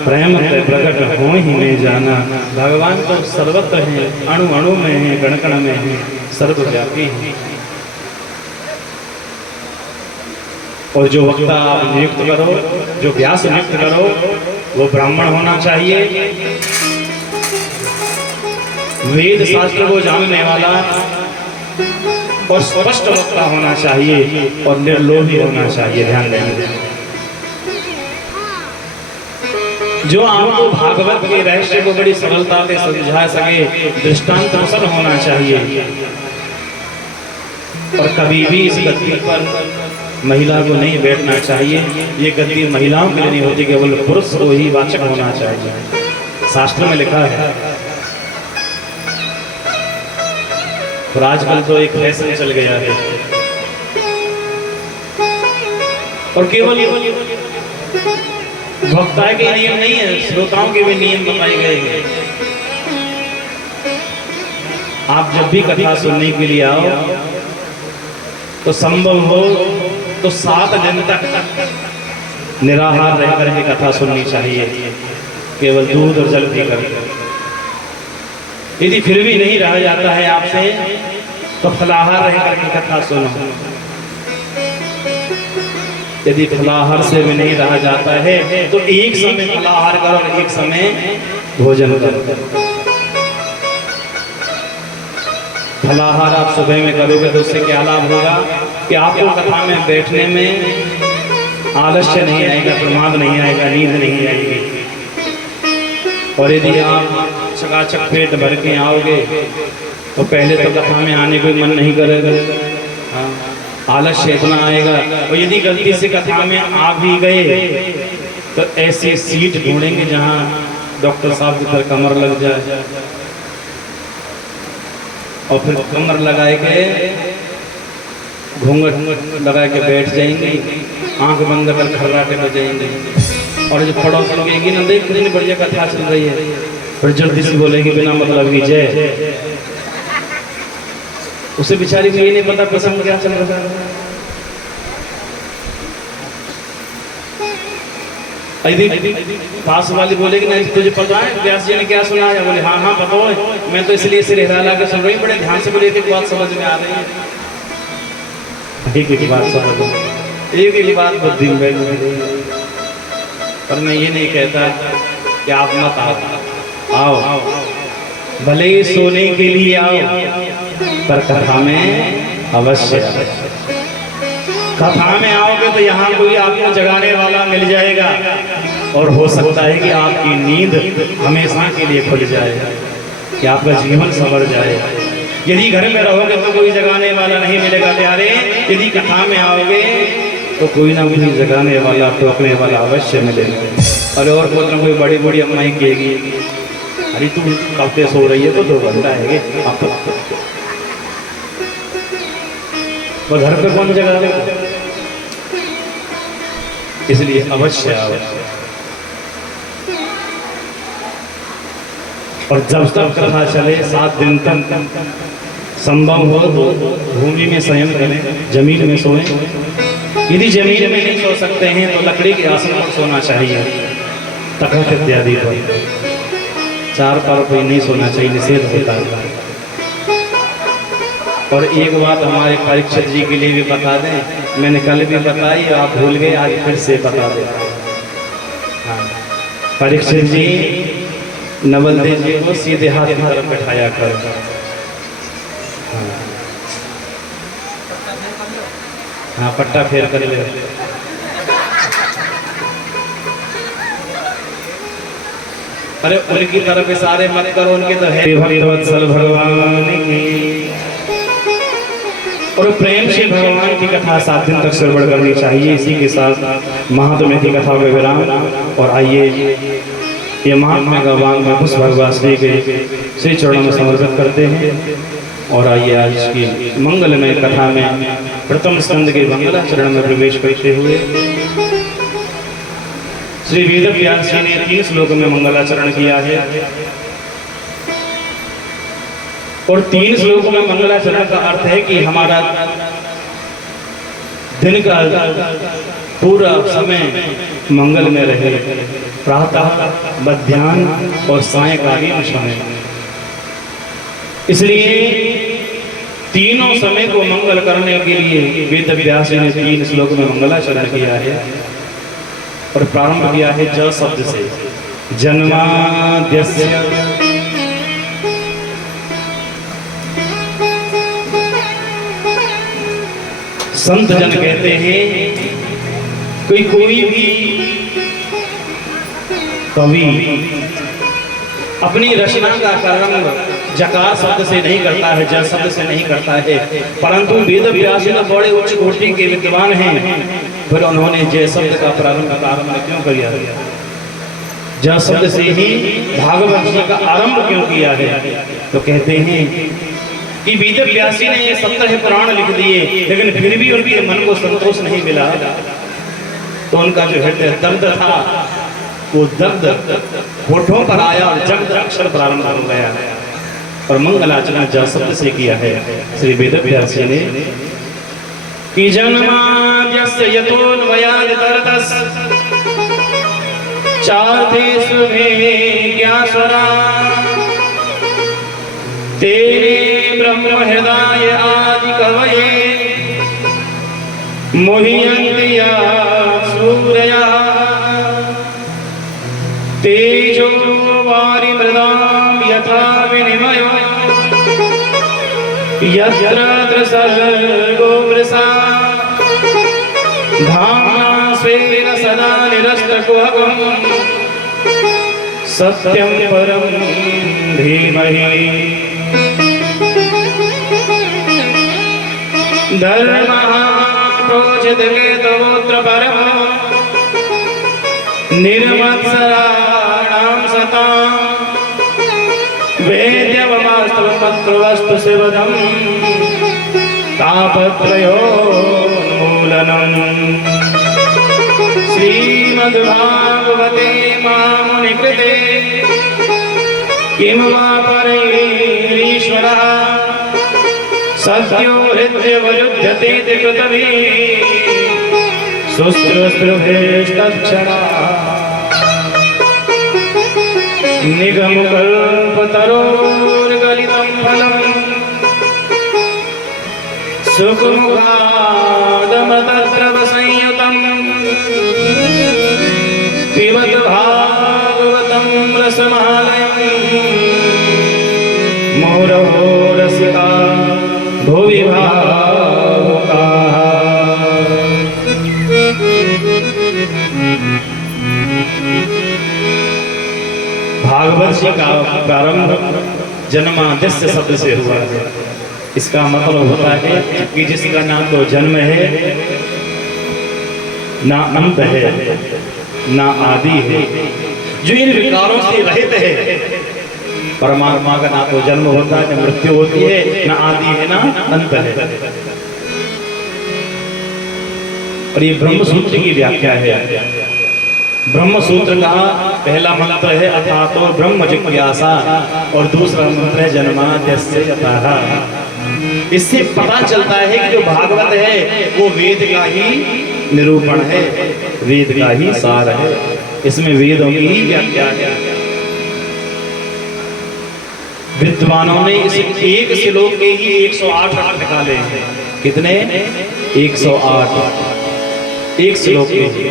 प्रेम प्रकट हो ही में जाना। भगवान तो सर्वत्र हैं, अणु अणु में है, कण कण में है, सर्वव्यापी है। और जो वक्ता आप नियुक्त करो, जो व्यास नियुक्त करो, वो ब्राह्मण होना चाहिए, वेद शास्त्र को जानने वाला और स्पष्ट वक्ता होना चाहिए और निर्लोभी होना चाहिए। ध्यान देना, जो आपको भागवत के रहस्य को बड़ी सरलता से समझा सके, दृष्टांत कुशल होना चाहिए। और कभी भी इस गद्दी पर महिला को नहीं बैठना चाहिए। ये गद्दी महिलाओं के लिए नहीं होती, केवल पुरुष को ही वाचक होना चाहिए, शास्त्र में लिखा है। और आजकल तो एक फैशन चल गया है और केवल वक्ता के नियम नहीं है, श्रोताओं के भी नियम बताए गए हैं। आप जब भी कथा सुनने के लिए आओ तो संभव हो तो 7 दिन तक निराहार रहकर के कथा सुननी चाहिए, केवल दूध और जल पीकर। यदि फिर भी नहीं रहा जाता है आपसे तो फलाहार रहकर के कथा सुनो। यदि फलाहार से भी नहीं रहा जाता है तो एक समय फलाहार करो और एक समय भोजन करो। फलाहार आप सुबह में करोगे तो उससे क्या लाभ होगा कि आपको कथा में बैठने में आलस्य नहीं आएगा, प्रमाद नहीं आएगा, नींद नहीं आएगी। और यदि आप चकाचक पेट भर के आओगे तो पहले तो कथा में आने को मन नहीं करेगा, आलस्य इतना आएगा। और यदि गलती से कथा में आ भी गए तो ऐसी सीट ढूंढेंगे जहां डॉक्टर साहब की तरह कमर लग जाए, और फिर कमर लगाए के घूंघट लगा के बैठ जाएंगे, आंख बंद कर खर्राटे बजाएंगे। और जो पड़ोस लगेगी ना, देख कितनी बढ़िया कथा चल रही है, और जल्दी से बोलेगी बिना मतलब की जय। उसे बेचारी को ये नहीं पता प्रसंग क्या चल रहा है। पास वाली बोलेगी ना, तुझे पता है व्यास जी ने क्या सुना है? बोले हाँ हाँ पता है, मैं तो इसलिए सिर हिला के सुन रही हूँ, बड़े ध्यान से बोले, एक बात समझ में आ रही है, एक बात समझ में, एक बात बुद्धि में बैठ गई। पर मैं ये नहीं कहता कि आप मत आओ, भले ही सोने के लिए आओ पर कथा में अवश्य। कथा में आओगे तो यहाँ कोई आपको जगाने वाला मिल जाएगा, और हो सकता है कि आपकी नींद हमेशा के लिए खुल जाए, कि आपका जीवन संवर जाए। यदि घर में रहोगे तो कोई जगाने वाला नहीं मिलेगा प्यारे, यदि कथा में आओगे तो कोई ना कोई जगाने वाला, टोकने वाला अवश्य मिलेगा। और बोल रहा कोई बड़ी बड़ी अम्माई कहेगी, अरे तू कब से सो रही है, तो 2 घंटा है वो घर पे कौन जगा देगा? इसलिए अवश्य आओ। और जब तक कथा चले 7 दिन तक संभव हो तो भूमि में शयन करें, जमीन में सोएं। यदि जमीन में नहीं सो सकते हैं तो लकड़ी के आसन पर सोना चाहिए, तखत इत्यादि पर। 4 पर कोई नहीं सोना चाहिए, निषेध होता है। और एक बात हमारे परीक्षित जी के लिए भी बता दें, मैंने कल भी बताई, आप भूल गए, आज फिर से बता दें। परीक्षित जी नवलदेव जी को सीधे हाथ की तरफ बैठाया कर। हाँ, पट्टा फेर कर ले। अरे उनकी तरफ इशारे मत करो, उनके तो है भक्तवत्सल भगवान की। और प्रेम से भगवान की कथा 7 दिन तक श्रवण करनी चाहिए। इसी के साथ महात्म्य की कथा में विराम। और आइए ये महात्म्य का वांग में पुष्प भगवान श्री के श्री चरणों में समर्पित करते हैं। और आइए आज की मंगलमय कथा में प्रथम स्कंद के मंगलाचरण में प्रवेश करते हुए श्री वेद व्यास जी ने 3 श्लोक में मंगलाचरण किया है। और 3 श्लोक में मंगलाचरण का अर्थ है कि हमारा दिन का पूरा समय मंगल में रहे, प्रातः, मध्याह्न और सायंकालीन समय। इसलिए तीनों समय को मंगल करने के लिए वेद व्यास जी ने 3 श्लोक में मंगलाचरण किया है। और प्रारंभ किया है ज शब्द से, जन्माद्यस्य संत जन कहते हैं कोई भी कवि अपनी रचना का प्रारंभ जकार शब्द से नहीं करता है, ज शब्द से नहीं करता है, परंतु वेद व्यास जी बड़े उच्च कोटि के विद्वान हैं, फिर उन्होंने जय शब्द का प्रारंभ क्यों किया? ज शब्द से ही भागवत जी का आरंभ क्यों किया है? तो कहते हैं कि वेद व्यास जी ने 17 पुराण लिख दिए, लेकिन फिर भी उनके मन को संतोष नहीं मिला। तो उनका जो हृदय दर्द था वो दर्द होठों पर आया और जग अक्षर प्रारंभ हो गया। और मंगलाचरण जा शब्द से किया है श्री वेदव्यास जी ने कि जन्माद्यस्य यतोऽन्वयादितरतस् चार्थेषु विज्ञास्वरा तेरे ब्रह्म हृदय आदि कवये मुह्यन्ति सूरया तेजो वारिमृदां यथा विनिमयो यत्र सर्गो वृषा धाम्ना स्वेन सदा निरस्तकुहकं सत्यं परं धीमहि धर्मः प्रोचितकेतवोऽत्र परमो निर्मत्सराणां सतां वेद्यवमास्तवमत्रवस्तु शिवदं तापत्रयोन्मूलनम् श्रीमद्भागवते महामुनिकृते किं वा परैरीश्वरः सद्यो हृद्यवरुध्यते कृतभिः शुश्रूषुभेस्तत्क्षणात् निगमकल्पतरोर्गलितं फलम् सुखमुखादमृतद्रवसंयुतं पिबत भागवतं रसमालयम् मुहुरहो रसिका भुवि भावुकाः। भागवत जी का प्रारंभ जन्माद्यस्य शब्द से हुआ है। इसका मतलब होता है कि जिसका ना तो जन्म है ना अंत है ना आदि है, जो इन विकारों से रहित है। परमात्मा का ना तो जन्म होता है, ना मृत्यु होती है, ना आदि है ना अंत है। और ये ब्रह्म सूत्र की व्याख्या है। ब्रह्म सूत्र का पहला मंत्र है अथातो ब्रह्म जिज्ञासा और दूसरा मंत्र है जन्माद्यस्य यतः। इससे पता चलता है कि जो भागवत है वो वेद का ही निरूपण है, वेद का ही सार है। इसमें वेदों की ही व्याख्या है। विद्वानों ने इस एक श्लोक के ही 108 अर्थ निकाले हैं। कितने? 108 एक श्लोक के ही।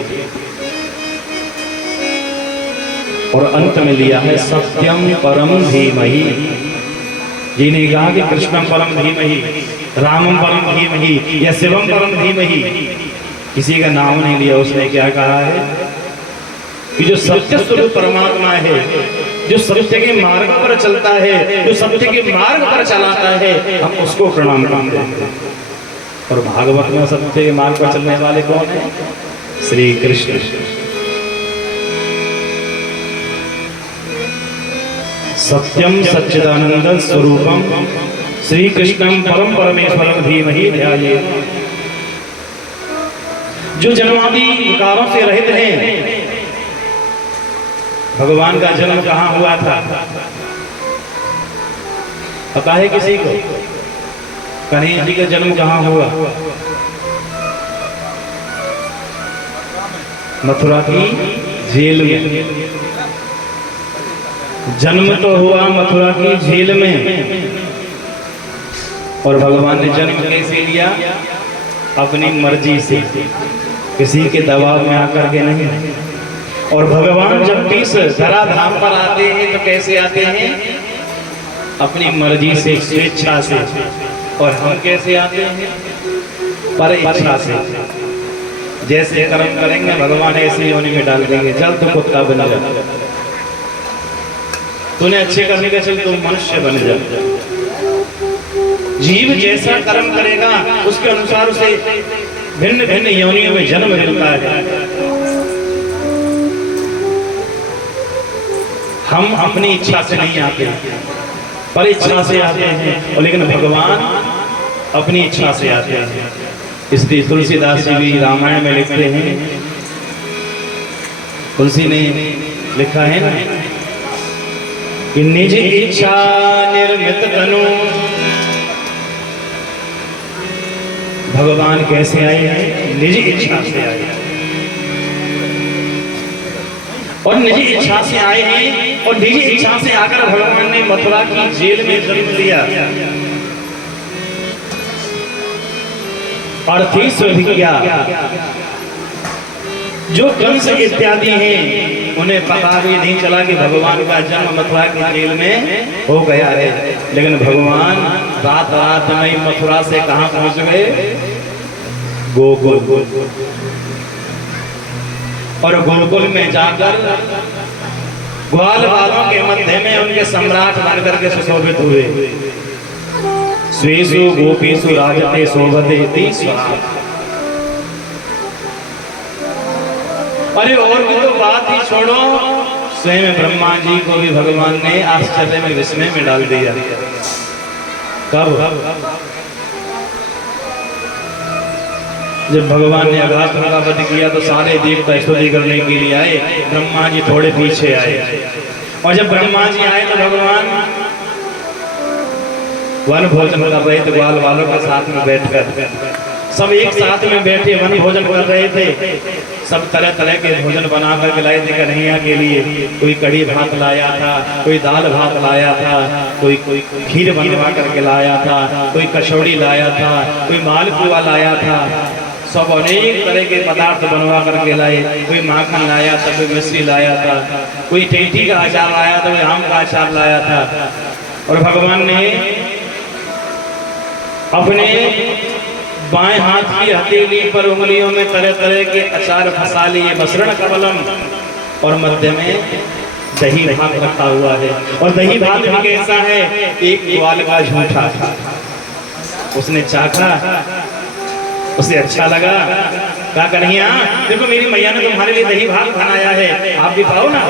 और अंत में लिया है सत्यम परम धीमहि। जिन्हें कहा कि कृष्णम परम धीमहि, रामम परम धीमहि या शिवम परम धीमहि, किसी का नाम नहीं लिया। उसने क्या कहा है कि जो सत्य स्वरूप परमात्मा है, जो सत्य के मार्ग पर चलता है, जो सत्य के मार्ग पर चलाता है, हम उसको प्रणाम करते हैं। और भागवत में सत्य के मार्ग पर चलने वाले कौन है? श्री कृष्ण। सत्यम सच्चिदानंद स्वरूपम श्री कृष्णम परम परमेश्वरम धीमहि ध्यायेत्। जो जन्मादि विकारों से रहित हैं। भगवान का जन्म कहाँ हुआ था? पता है किसी को? कन्हैया जी का जन्म कहाँ हुआ? मथुरा की जेल में। जन्म तो हुआ मथुरा की झील में। और भगवान ने जन्म कैसे लिया? अपनी मर्जी से, किसी के दबाव में आकर के नहीं। और भगवान जब भी धरा धाम पर आते हैं तो कैसे आते हैं? अपनी मर्जी से, स्वेच्छा से। और हम कैसे आते हैं? पर इच्छा से। जैसे कर्म करेंगे भगवान ऐसी योनि में डाल देंगे। जल तो कुत्ता बन जा, तूने अच्छे करने का चल तुम मनुष्य बन जा। जीव जैसा कर्म करेगा उसके अनुसार उसे भिन्न भिन्न योनियों में जन्म मिलता है। हम अपनी इच्छा से नहीं आते, पर इच्छा से आते हैं। और लेकिन भगवान अपनी इच्छा से आते हैं। इसलिए तुलसीदास जी भी रामायण में लिखते हैं तुलसी ने लिखा है ना कि निज इच्छा निर्मित तनु। भगवान कैसे आए हैं? निज इच्छा से आए हैं, और निजी इच्छा से आए हैं, और निजी इच्छा से आकर भगवान ने मथुरा की जेल में जन्म लिया। और तीस विज्ञा जो कंस इत्यादि हैं उन्हें पता भी नहीं चला कि भगवान का जन्म मथुरा की जेल में हो गया है। लेकिन भगवान रात रात में मथुरा से कहां पहुंच गए? गोकुल। और गोकुल में जाकर ग्वाल बालों के मध्य में उनके सम्राट बन करके सुशोभित हुए। स्वेषु गोपीषु राजते शोभते तीसरा। अरे और भी तो बात ही छोड़ो, स्वयं ब्रह्मा जी को भी भगवान ने आश्चर्य में विस्मय में डाल दिया। कब? जब भगवान ने अघासुर का वध किया तो सारे देवता स्तुति करने के लिए आए, ब्रह्मा जी थोड़े पीछे आए। और जब ब्रह्मा जी आए तो भगवान वन भोजन कर रहे थे, ग्वाल वालों के साथ में बैठकर सब एक साथ में बैठे वन भोजन कर रहे थे। सब तरह तरह के भोजन बना कर लाए थे कन्हैया के लिए। कोई कढ़ी भात लाया था, कोई दाल भात लाया था, कोई खीर बनवा करके लाया था, कोई कचौड़ी लाया था, कोई मालपुआ लाया था। सब अनेक तरह के पदार्थ बनवा करके लाए। कोई माखन लाया था, कोई मिश्री लाया था, कोई टेठी का अचार लाया था, कोई आम का अचार लाया था। और भगवान ने अपने बाएं हाथ की हथेली पर उंगलियों में तरह तरह के अचार फंसा लिए, मसरण कमलम, और मध्य में दही भात रखा हुआ है। और दही भात भी कैसा है? एक ग्वाल का झूठा था। उसने चाखा, उसे अच्छा लगा, कहा कन्हैया देखो मेरी मैया ने तुम्हारे लिए दही भात बनाया है, आप भी खाओ ना।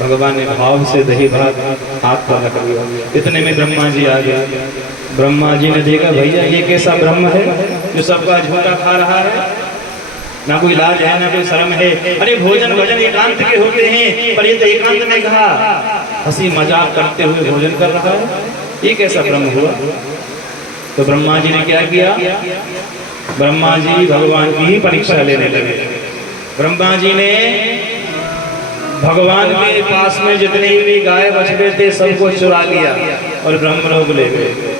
भगवान ने भाव से दही भात हाथ पर रख दिया। इतने में ब्रह्मा जी आ गए। ब्रह्मा जी ने देखा भैया ये कैसा ब्रह्म है जो सबका झूठा खा रहा है, ना कोई लाज है ना कोई शर्म है। अरे भोजन भोजन एकांत के होते हैं, पर ये तो एकांत में कहा हंसी मजाक करते हुए भोजन कर रहा है, ये कैसा ब्रह्म हुआ? तो ब्रह्मा जी ने क्या किया? ब्रह्मा जी भगवान की ही परीक्षा लेने लगे। ब्रह्मा जी ने भगवान के पास में जितने भी गाय बछड़े थे सबको चुरा लिया और ब्रह्मलोक ले गए।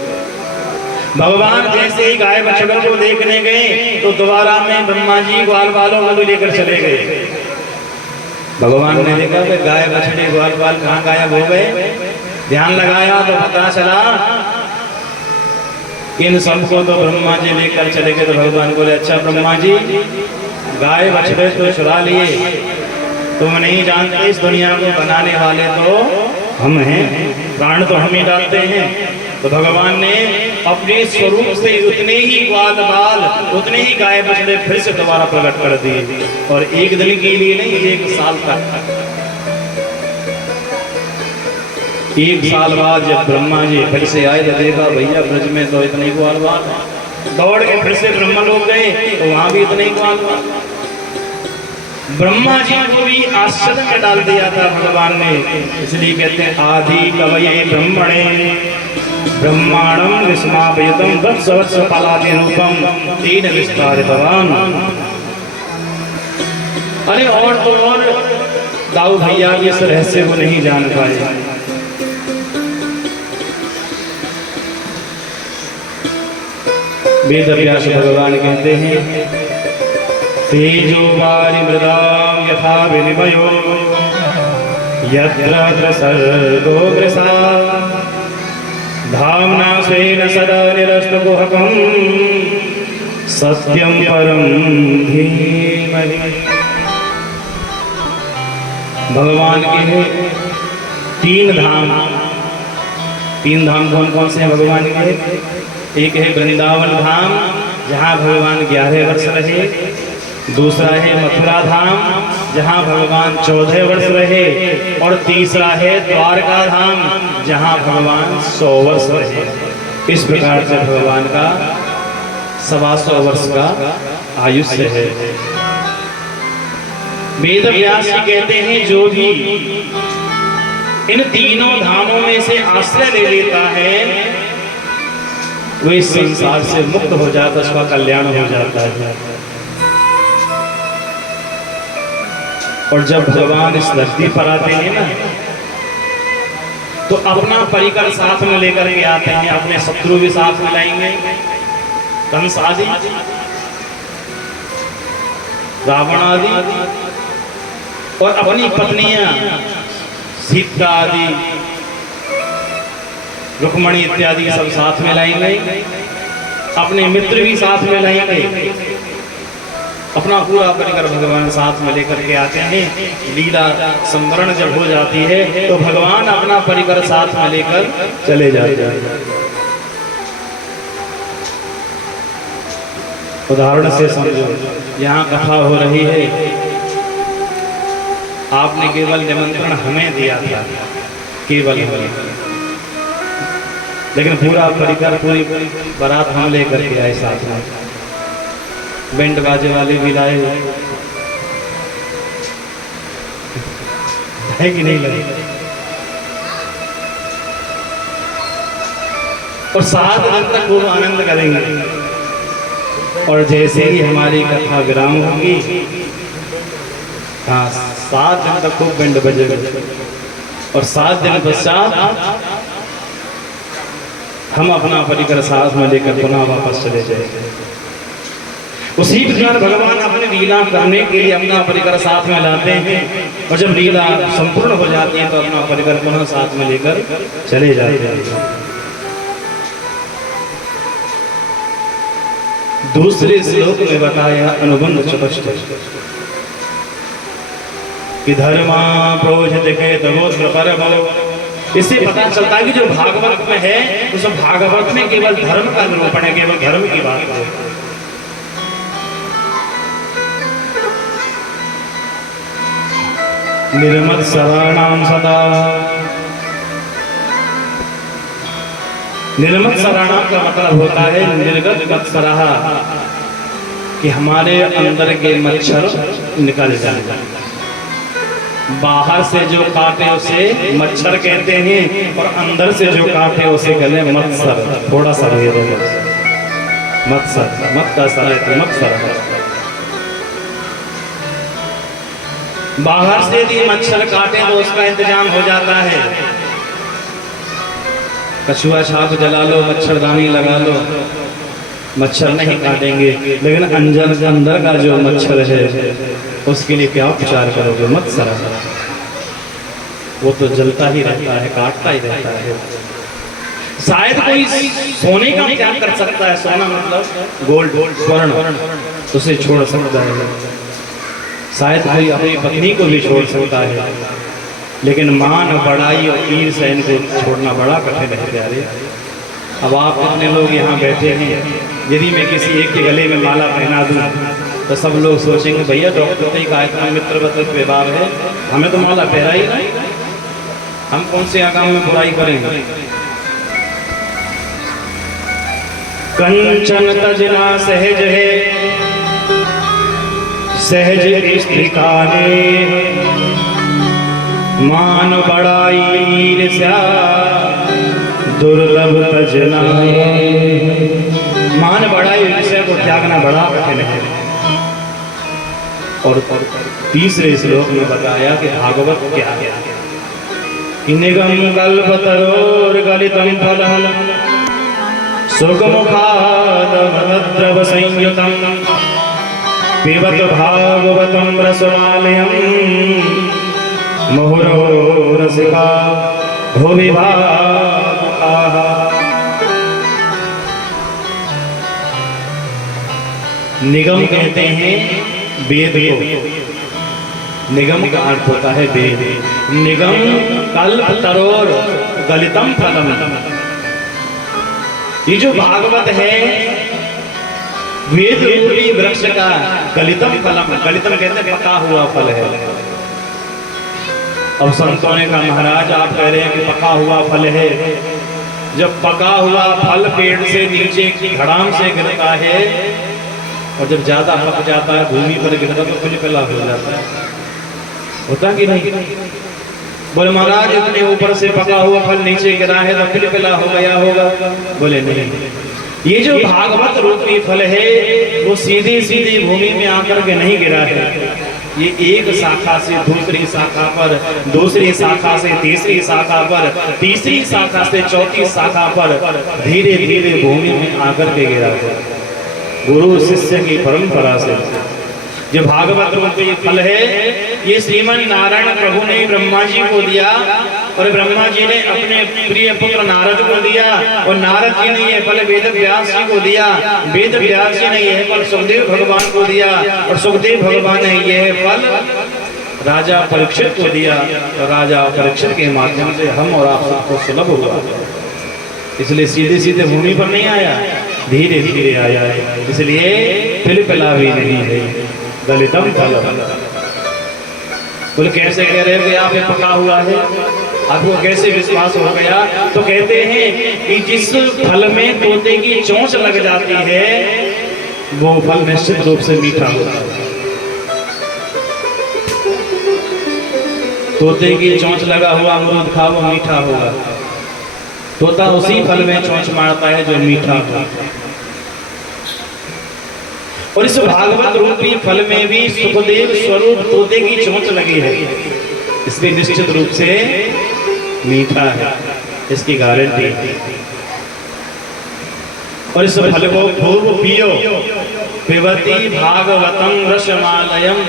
भगवान जैसे ही गाय बछड़ों को देखने गए तो दोबारा में ब्रह्मा जी ग्वाल बालों को भी लेकर चले गए। भगवान ने देखा कि गाय बछड़े ग्वाल बाल कहाँ गायब हो गए। ध्यान लगाया तो पता चला इन सबको तो ब्रह्मा जी लेकर चले गए। तो भगवान बोले अच्छा ब्रह्मा जी गाय बछड़े तो चुरा लिए, तुम नहीं जानते इस दुनिया को बनाने वाले तो हम हैं, प्राण तो हम ही डालते हैं। तो भगवान ने अपने स्वरूप से उतने ही ग्वाल बाल उतने ही गाय बछड़े फिर से दोबारा प्रकट कर दिए। और एक दिन के लिए नहीं, एक साल तक। एक साल बाद जब ब्रह्मा जी फिर से आए तो देखा भैया ब्रज में तो इतने ग्वाल बाल। दौड़ के फिर से ब्रह्मलोक गए तो वहां भी इतने ग्वाल बाल। ब्रह्मा जी को भी आश्चर्य में डाल दिया था भगवान ने। इसलिए कहते हैं आदि कवये ब्रह्मणे ब्रह्मांडम विस्मापयतम वत्स वत्स पलादि रूपम तेन विस्तारितवान। अरे और तो और दाऊ भैया इस रहस्य को नहीं जान पाए। वेद व्यास भगवान कहते हैं तेजो वारि मृदाम यथा विनिमयो यत्र सर्गो वृषा धाम्ना स्वेन सदा निरस्तकुहकं सत्यं परं धीमहि। भगवान के तीन धाम कौन कौन से हैं भगवान के? एक है वृंदावन धाम जहाँ भगवान 11 वर्ष रहे। दूसरा है मथुरा धाम जहाँ भगवान 14 वर्ष रहे। और तीसरा है द्वारका धाम जहाँ भगवान 100 वर्ष रहे। इस प्रकार से भगवान का 125 वर्ष का आयुष्य है। वेद व्यास जी कहते हैं जो भी इन तीनों धामों में से आश्रय ले लेता है वो इस संसार से मुक्त हो जाता है, उसका कल्याण हो जाता है। और जब भगवान इस धरती पर आते हैं ना तो अपना परिकर साथ में लेकर के आते हैं, अपने शत्रु भी साथ में लाएंगे, कंस आदि, रावण आदि, और अपनी पत्नियां सीता आदि, रुक्मणी इत्यादि सब साथ में लाएंगे, अपने मित्र भी साथ में लाएंगे, अपना पूरा परिकर भगवान साथ में लेकर के आते हैं। लीला संवरण जब हो जाती है तो भगवान अपना परिकर साथ में लेकर चले जाते हैं। उदाहरण से समझो, यहाँ कथा हो रही है, आपने केवल निमंत्रण हमें दिया था, केवल लेकिन पूरा परिकर पूरी बारात हम लेकर के आए साथ में, बैंड बाजे वाले भी लाए है कि नहीं लगे, और 7 दिन तक खूब आनंद करेंगे। और जैसे ही हमारी कथा विराम होगी, हाँ 7 दिन तक खूब बैंड बजेगा, और 7 दिन पश्चात हम अपना परिकर साथ में लेकर पुनः वापस चले जाएंगे। उसी प्रकार भगवान अपनी लीला करने के लिए अपना परिकर साथ में लाते हैं, और जब लीला संपूर्ण हो जाती है तो अपना परिकर पुनः साथ में लेकर चले जाते हैं। दूसरे श्लोक में बताया अनुबंध चतुष्टय कि धर्मा प्रोहित के तगोत्र परम। इससे पता चलता है कि जो भागवत में है उस भागवत में केवल धर्म का निरूपण है, केवल धर्म की बात है। निर्मत्सराणां सदा, निर्मत्सराणां का मतलब होता है निर्गत मत्सरः, कि हमारे अंदर के मच्छर निकल जाए। बाहर से जो काटे उसे मच्छर कहते हैं, और अंदर से जो काटे उसे कहते हैं मत्सर। थोड़ा सा भेद है, मत्सर मत का सर मत्सर है। बाहर से भी मच्छर काटे तो उसका इंतजाम हो जाता है, कछुआ छाप जला लो, मच्छरदानी लगा लो, मच्छर नहीं काटेंगे। लेकिन अंदर का जो मच्छर है उसके लिए क्या उपचार करोगे? मत्सर, वो तो जलता ही रहता है, काटता ही रहता है। शायद कोई सोने का त्याग कर सकता है, सोना मतलब गोल्ड, स्वर्ण, उसे छोड़ सकता है। शायद कोई अपनी पत्नी को भी छोड़ सकता है, लेकिन मान, बड़ाई और ईर्ष्या इनको छोड़ना बड़ा कठिन है प्यारे। अब आप कितने लोग यहाँ बैठे हैं, यदि मैं किसी एक के गले में माला पहना दूँ तो सब लोग सोचेंगे भैया डॉक्टर का इतना मित्र विभाग है, हमें तो माला पहना ही नहीं, हम कौन से आगाम में बुराई करेंगे। कंचन तजना सहज है, सहज स्त्रीकाने, मान बड़ाई ईर्ष्या दुर्लभ तजनाए। मान बड़ाई ईर्ष्या को त्यागना बड़ा कठिन है। और तीसरे श्लोक में बताया कि भागवत क्या है, निगम कल्पतरोर गलितम फलम सुखमुखादमद्रव संयुतम पिबत भागवतम रसमालयम मुहुरो रसिका भुवि भावुकाः। निगम कहते हैं वेद को, निगम का अर्थ होता है वेद। निगम कल्प तरोर गलितम फलम, ये जो भागवत है वेद रूपी वृक्ष का गलितम फलम, गलितम कहते हैं पका हुआ फल है। अब संतों ने कहा महाराज आप कह रहे हैं कि पका हुआ फल है, जब पका हुआ फल पेड़ से नीचे की घड़ाम से गिरता है और जब ज्यादा पक जाता है भूमि पर गिरता तो पिलपिला हो जाता है, होता कि नहीं? बोले महाराज इतने ऊपर से पका हुआ फल नीचे गिरा है तो पिलपिला हो गया होगा। बोले नहीं, ये जो भागवत रूपी फल है वो सीधी सीधी भूमि में आकर के नहीं गिरा है। ये एक शाखा से दूसरी शाखा पर, दूसरी शाखा से तीसरी शाखा पर, तीसरी शाखा से चौथी शाखा पर धीरे धीरे भूमि में आकर के गिरा है। गुरु शिष्य की परंपरा से जो भागवत रूपी फल है ये श्रीमन नारायण प्रभु ने ब्रह्मा जी को दिया और ब्रह्मा जी ने अपने प्रिय पुत्र नारद को दिया और नारद जी ने यह फल वेद व्यास जी को दिया, वेद व्यास जी ने यह फल सुखदेव भगवान को दिया और सुखदेव भगवान ने यह फल राजा परीक्षित को दिया और राजा परीक्षित के माध्यम से हम और आप सबको सुलभ हुआ। इसलिए सीधे सीधे भूमि पर नहीं आया, धीरे धीरे आया है। इसलिए पिलपिला भी नहीं है, दलितम फलम। बोले कैसे कह रहे हो कि आप पका हुआ है, आपको कैसे विश्वास हो गया? तो कहते हैं कि जिस फल में तोते की चोंच लग जाती है वो फल निश्चित रूप से मीठा होता है। तोते की चोंच लगा हुआ अमरूद खाओ वो मीठा होगा। तोता उसी फल में चोंच मारता है जो मीठा होता है। और इस भागवत रूपी फल में भी सुखदेव स्वरूप तोते की चोंच लगी है, इसलिए निश्चित रूप से मीठा है, इसकी गारंटी। और इस फल को खूब पियो, पिबती भागवतम रसमालयम।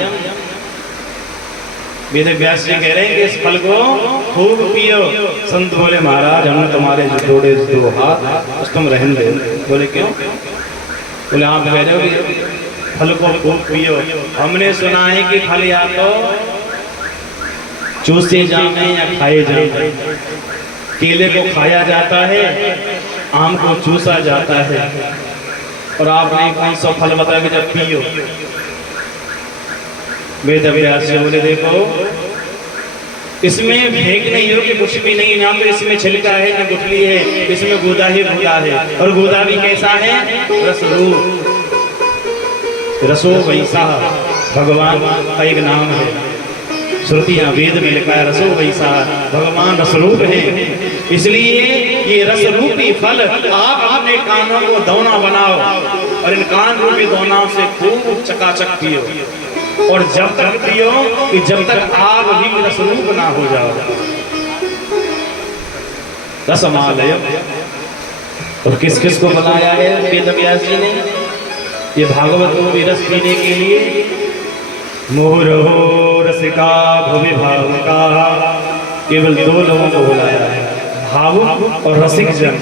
वेद व्यास जी कह रहे हैं कि इस फल को खूब पियो। संत बोले महाराज हमने तुम्हारे जोड़े दो हाथ उस तुम रहने दे। बोले क्यों? बोले आप कह रहे हो कि फल को खूब पियो, हमने सुना है कि फल या तो चूसे जाते या खाए जाते। केले को खाया जाता है, आम को चूसा जाता है, और आपने कौन सा फल बताया कि जब पियो? वेद व्यास जी बोले देखो इसमें फेंक नहीं हो कि कुछ भी नहीं, ना तो इसमें छिलका है ना गुठली है, इसमें गूदा ही गूदा है। और गूदा भी कैसा है? रसरूप। रसो वैसा भगवान का एक नाम है, श्रुतियां वेद में लिखा है रसो वैसा भगवान रसरूप है। इसलिए ये रसरूपी फल आप अपने कानों को दौना बनाओ और इन कान रूपी दौना से खूब चकाचक पियो, और जब तक पियो कि जब तक आप भी रसरूप ना हो जाओ। रसमालय। और किस किस को बनाया है वेद व्यास जी ने? ये भागवत को भी रस पीने के लिए मोहरो रसिका भुवि भावुका, केवल दो लोगों को बुलाया है, भावुक और रसिक जन।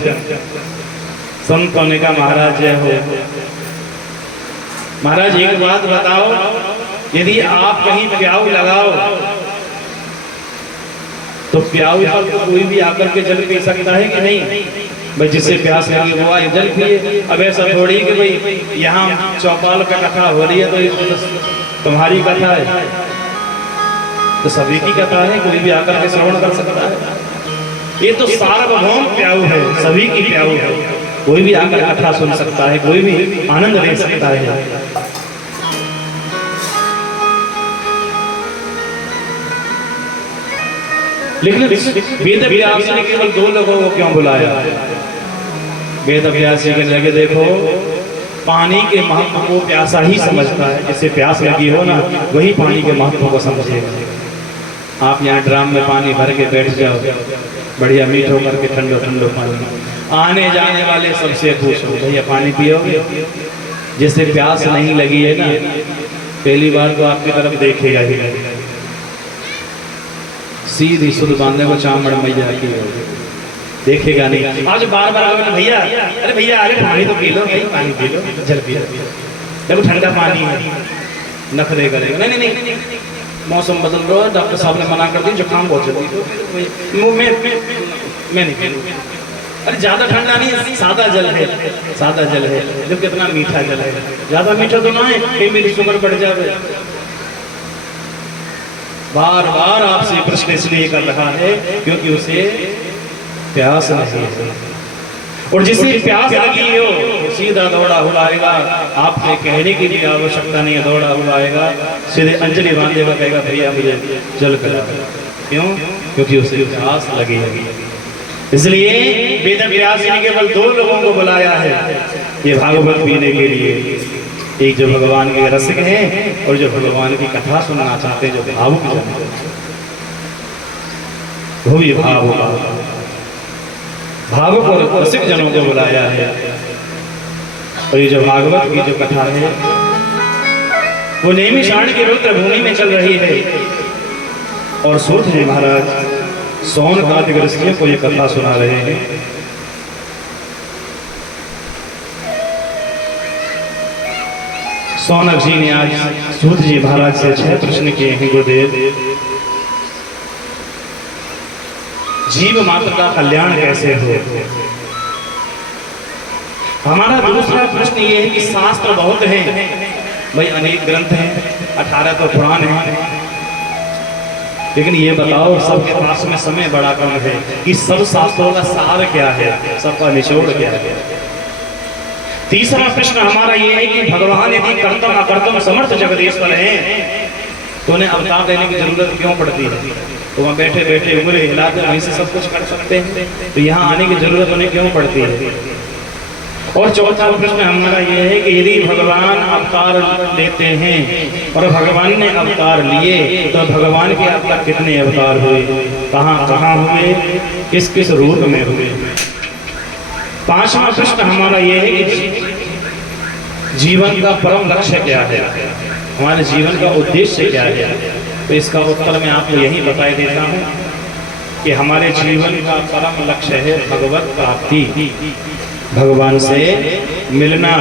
संतों ने कहा महाराज जय हो। महाराज एक बात बताओ, यदि आप कहीं प्याऊ लगाओ तो प्याऊ पर तो कोई भी आकर के जल पी सकता है कि नहीं? भाई जिससे प्यास लगी वो आए जल पिए। अब ऐसा थोड़ी कि भाई यहाँ चौपाल पे कथा हो रही है तो तुम्हारी कथा है, तो सभी की कथा है, कोई भी आकर के श्रवण कर सकता है। ये तो सार्वभौम प्याऊ है, सभी की प्याऊ है, कोई भी आकर कथा सुन सकता है, कोई भी आनंद ले सकता है। लेकिन वेद व्यास ने केवल दो लोगों को क्यों बुलाया? वेद व्यास जी के लगे देखो पानी के महत्व को प्यासा ही समझता है, जिससे प्यास लगी हो ना वही पानी के महत्व को समझेगा। आप यहाँ ड्राम में पानी भर के बैठ जाओ, बढ़िया मीठ होकर के ठंडो ठंडो पानी, आने जाने वाले सबसे पूछो भैया पानी पियोगे? जिससे प्यास नहीं लगी है ना पहली बार तो आपकी तरफ देखेगा ही नहीं, सीधी सुध बांधने को चामड़ मैया की देखेगा नहीं। आज बार बार भैया अरे भैया अरे पानी तो पी लो, भाई पानी पी लो, जल पी लो, देखो ठंडा पानी है, नखरे करेगा। नहीं नहीं नहीं मौसम बदल रहा है, डॉक्टर साहब ने मना कर दी, जुकाम बहुत जल्दी तो मुंह में मैं नहीं पीऊँ। अरे ज्यादा ठंडा नहीं है, सादा जल है, सादा जल है, जब कितना मीठा जल है, ज्यादा मीठा तो ना है कहीं मेरी शुगर बढ़ जाए। बार बार आपसे प्रश्न इसलिए कर रहा है क्योंकि उसे प्यास नहीं है। और जिसे प्यास लगी हो वो सीधा दौड़ा हुआ आएगा, आपके कहने की भी आवश्यकता नहीं है, दौड़ा हुआ आएगा, सीधे अंजलि बांधेगा, कहेगा भैया मुझे जल पिला। क्यों? क्योंकि उसे प्यास लगी है। इसलिए वेद व्यास ने केवल 2 लोगों को बुलाया है ये भागवत पीने के लिए, एक जो भगवान के रसिक हैं और जो भगवान की कथा सुनना चाहते हैं, जो भावुक जन, वो भी भावुक और रसिक जनों को बुलाया है। और ये जो भागवत की जो कथा है वो नैमिषारण्य की रुद्र भूमि में चल रही है और सूत जी महाराज सौन कार्तिक ऋषियों को ये कथा सुना रहे हैं। सौनक जी ने आज सूत जी महाराज से 6 प्रश्न किए हैं। गुरुदेव, जीव मात्र का कल्याण कैसे हो? हमारा दूसरा प्रश्न ये है कि शास्त्र बहुत हैं भाई, अनेक ग्रंथ हैं, 18 तो पुराण हैं, लेकिन ये बताओ सबके पास में समय बड़ा कम है कि सब शास्त्रों का सार क्या है, सबका निचोड़ क्या है। तीसरा प्रश्न हमारा ये है कि भगवान यदि कर्तम अकर्तम समर्थ जगदीश्वर हैं तो उन्हें अवतार देने की जरूरत क्यों पड़ती है? तो वहाँ बैठे बैठे उंगली हिलाते वहीं से सब कुछ कर सकते हैं, तो यहाँ आने की जरूरत उन्हें क्यों पड़ती है? और चौथा प्रश्न हमारा ये है कि यदि भगवान अवतार लेते हैं और भगवान ने अवतार लिए तो भगवान के अब तक कितने अवतार हुए, कहाँ कहाँ हुए, किस किस रूप में हुए? पांचवा प्रश्न हमारा ये है कि जीवन का परम लक्ष्य क्या है, हमारे जीवन का उद्देश्य क्या है? तो इसका उत्तर मैं आपको यही बताई देता हूँ कि हमारे जीवन का परम लक्ष्य है भगवत प्राप्ति, भगवान से मिलना,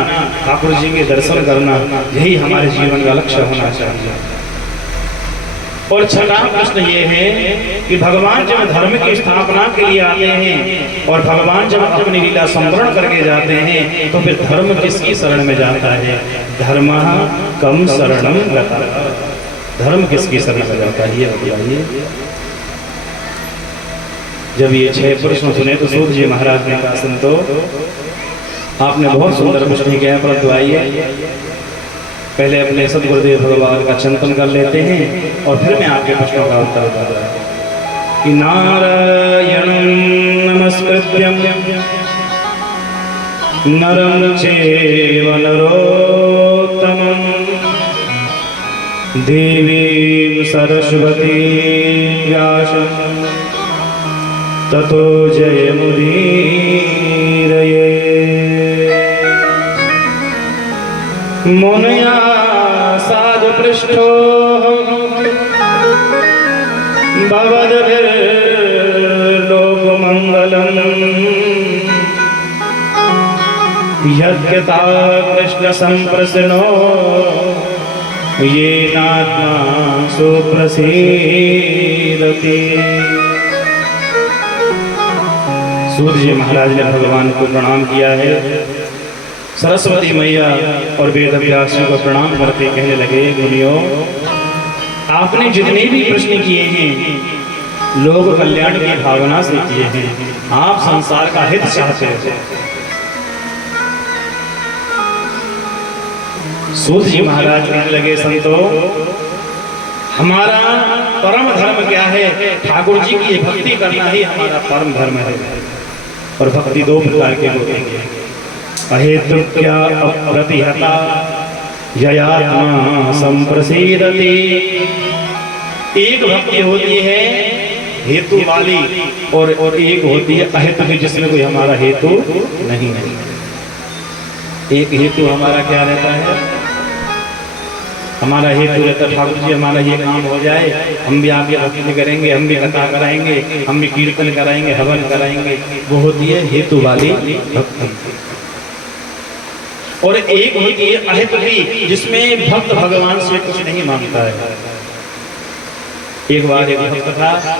ठाकुर जी के दर्शन करना, यही हमारे जीवन का लक्ष्य होना चाहिए। और छठा प्रश्न ये है कि भगवान जब धर्म की स्थापना के लिए आते हैं और भगवान जब अपनी लीला संवरण करके जाते हैं तो फिर धर्म किसकी शरण में जाता है? धर्मः कम शरणं गतः, धर्म किसकी शरण में जाता है ये बताइए। जब ये 6 प्रश्न सुने तो सूत जी महाराज ने कहा, संतो आपने बहुत सुंदर प्रश्न किया, परंतु आइए पहले अपने सदगुरुदेव भगवान का चिंतन कर लेते हैं और फिर मैं आपके प्रश्नों का उत्तर दूंगा। कि नारायणं नमस्कृत्यं नरं चैव नरोत्तमं देवीं सरस्वतीं व्यासं ततो जयमुदीरये। मुनया साधु पृष्ठो भवद्भिर्लोकमङ्गलम् यद्यथा कृष्ण संप्रसन्नो येनात्मा सुप्रसीदति। सूत जी महाराज ने भगवान को प्रणाम किया है। सरस्वती मैया और वेद व्यास जी को प्रणाम करके कहने लगे, मुनियों आपने जितने भी प्रश्न किए हैं लोक कल्याण की भावना से किए हैं, आप संसार का हित चाहते हैं। सूत जी महाराज कहने लगे, संतो हमारा परम धर्म क्या है? ठाकुर जी की भक्ति करना ही हमारा परम धर्म है। और भक्ति 2 प्रकार के होते हैं, अहेतुक्या अप्रतिहता ययात्मा संप्रसीदति। एक भक्ति होती है हेतु वाली और एक होती है अहेतु की, जिसमें कोई हमारा हेतु नहीं है। एक हेतु हमारा क्या रहता है? हमारा हेतु रहता है ठाकुर जी हमारा ये काम हो जाए, हम भी आपकी भक्ति करेंगे, हम भी कथा कराएंगे, हम भी कीर्तन कराएंगे, हवन कराएंगे, वो होती है हेतु वाली भक्ति। और एक होती है अहेतु की, जिसमें भक्त भगवान से कुछ नहीं मांगता है। एक बार एक भक्त था,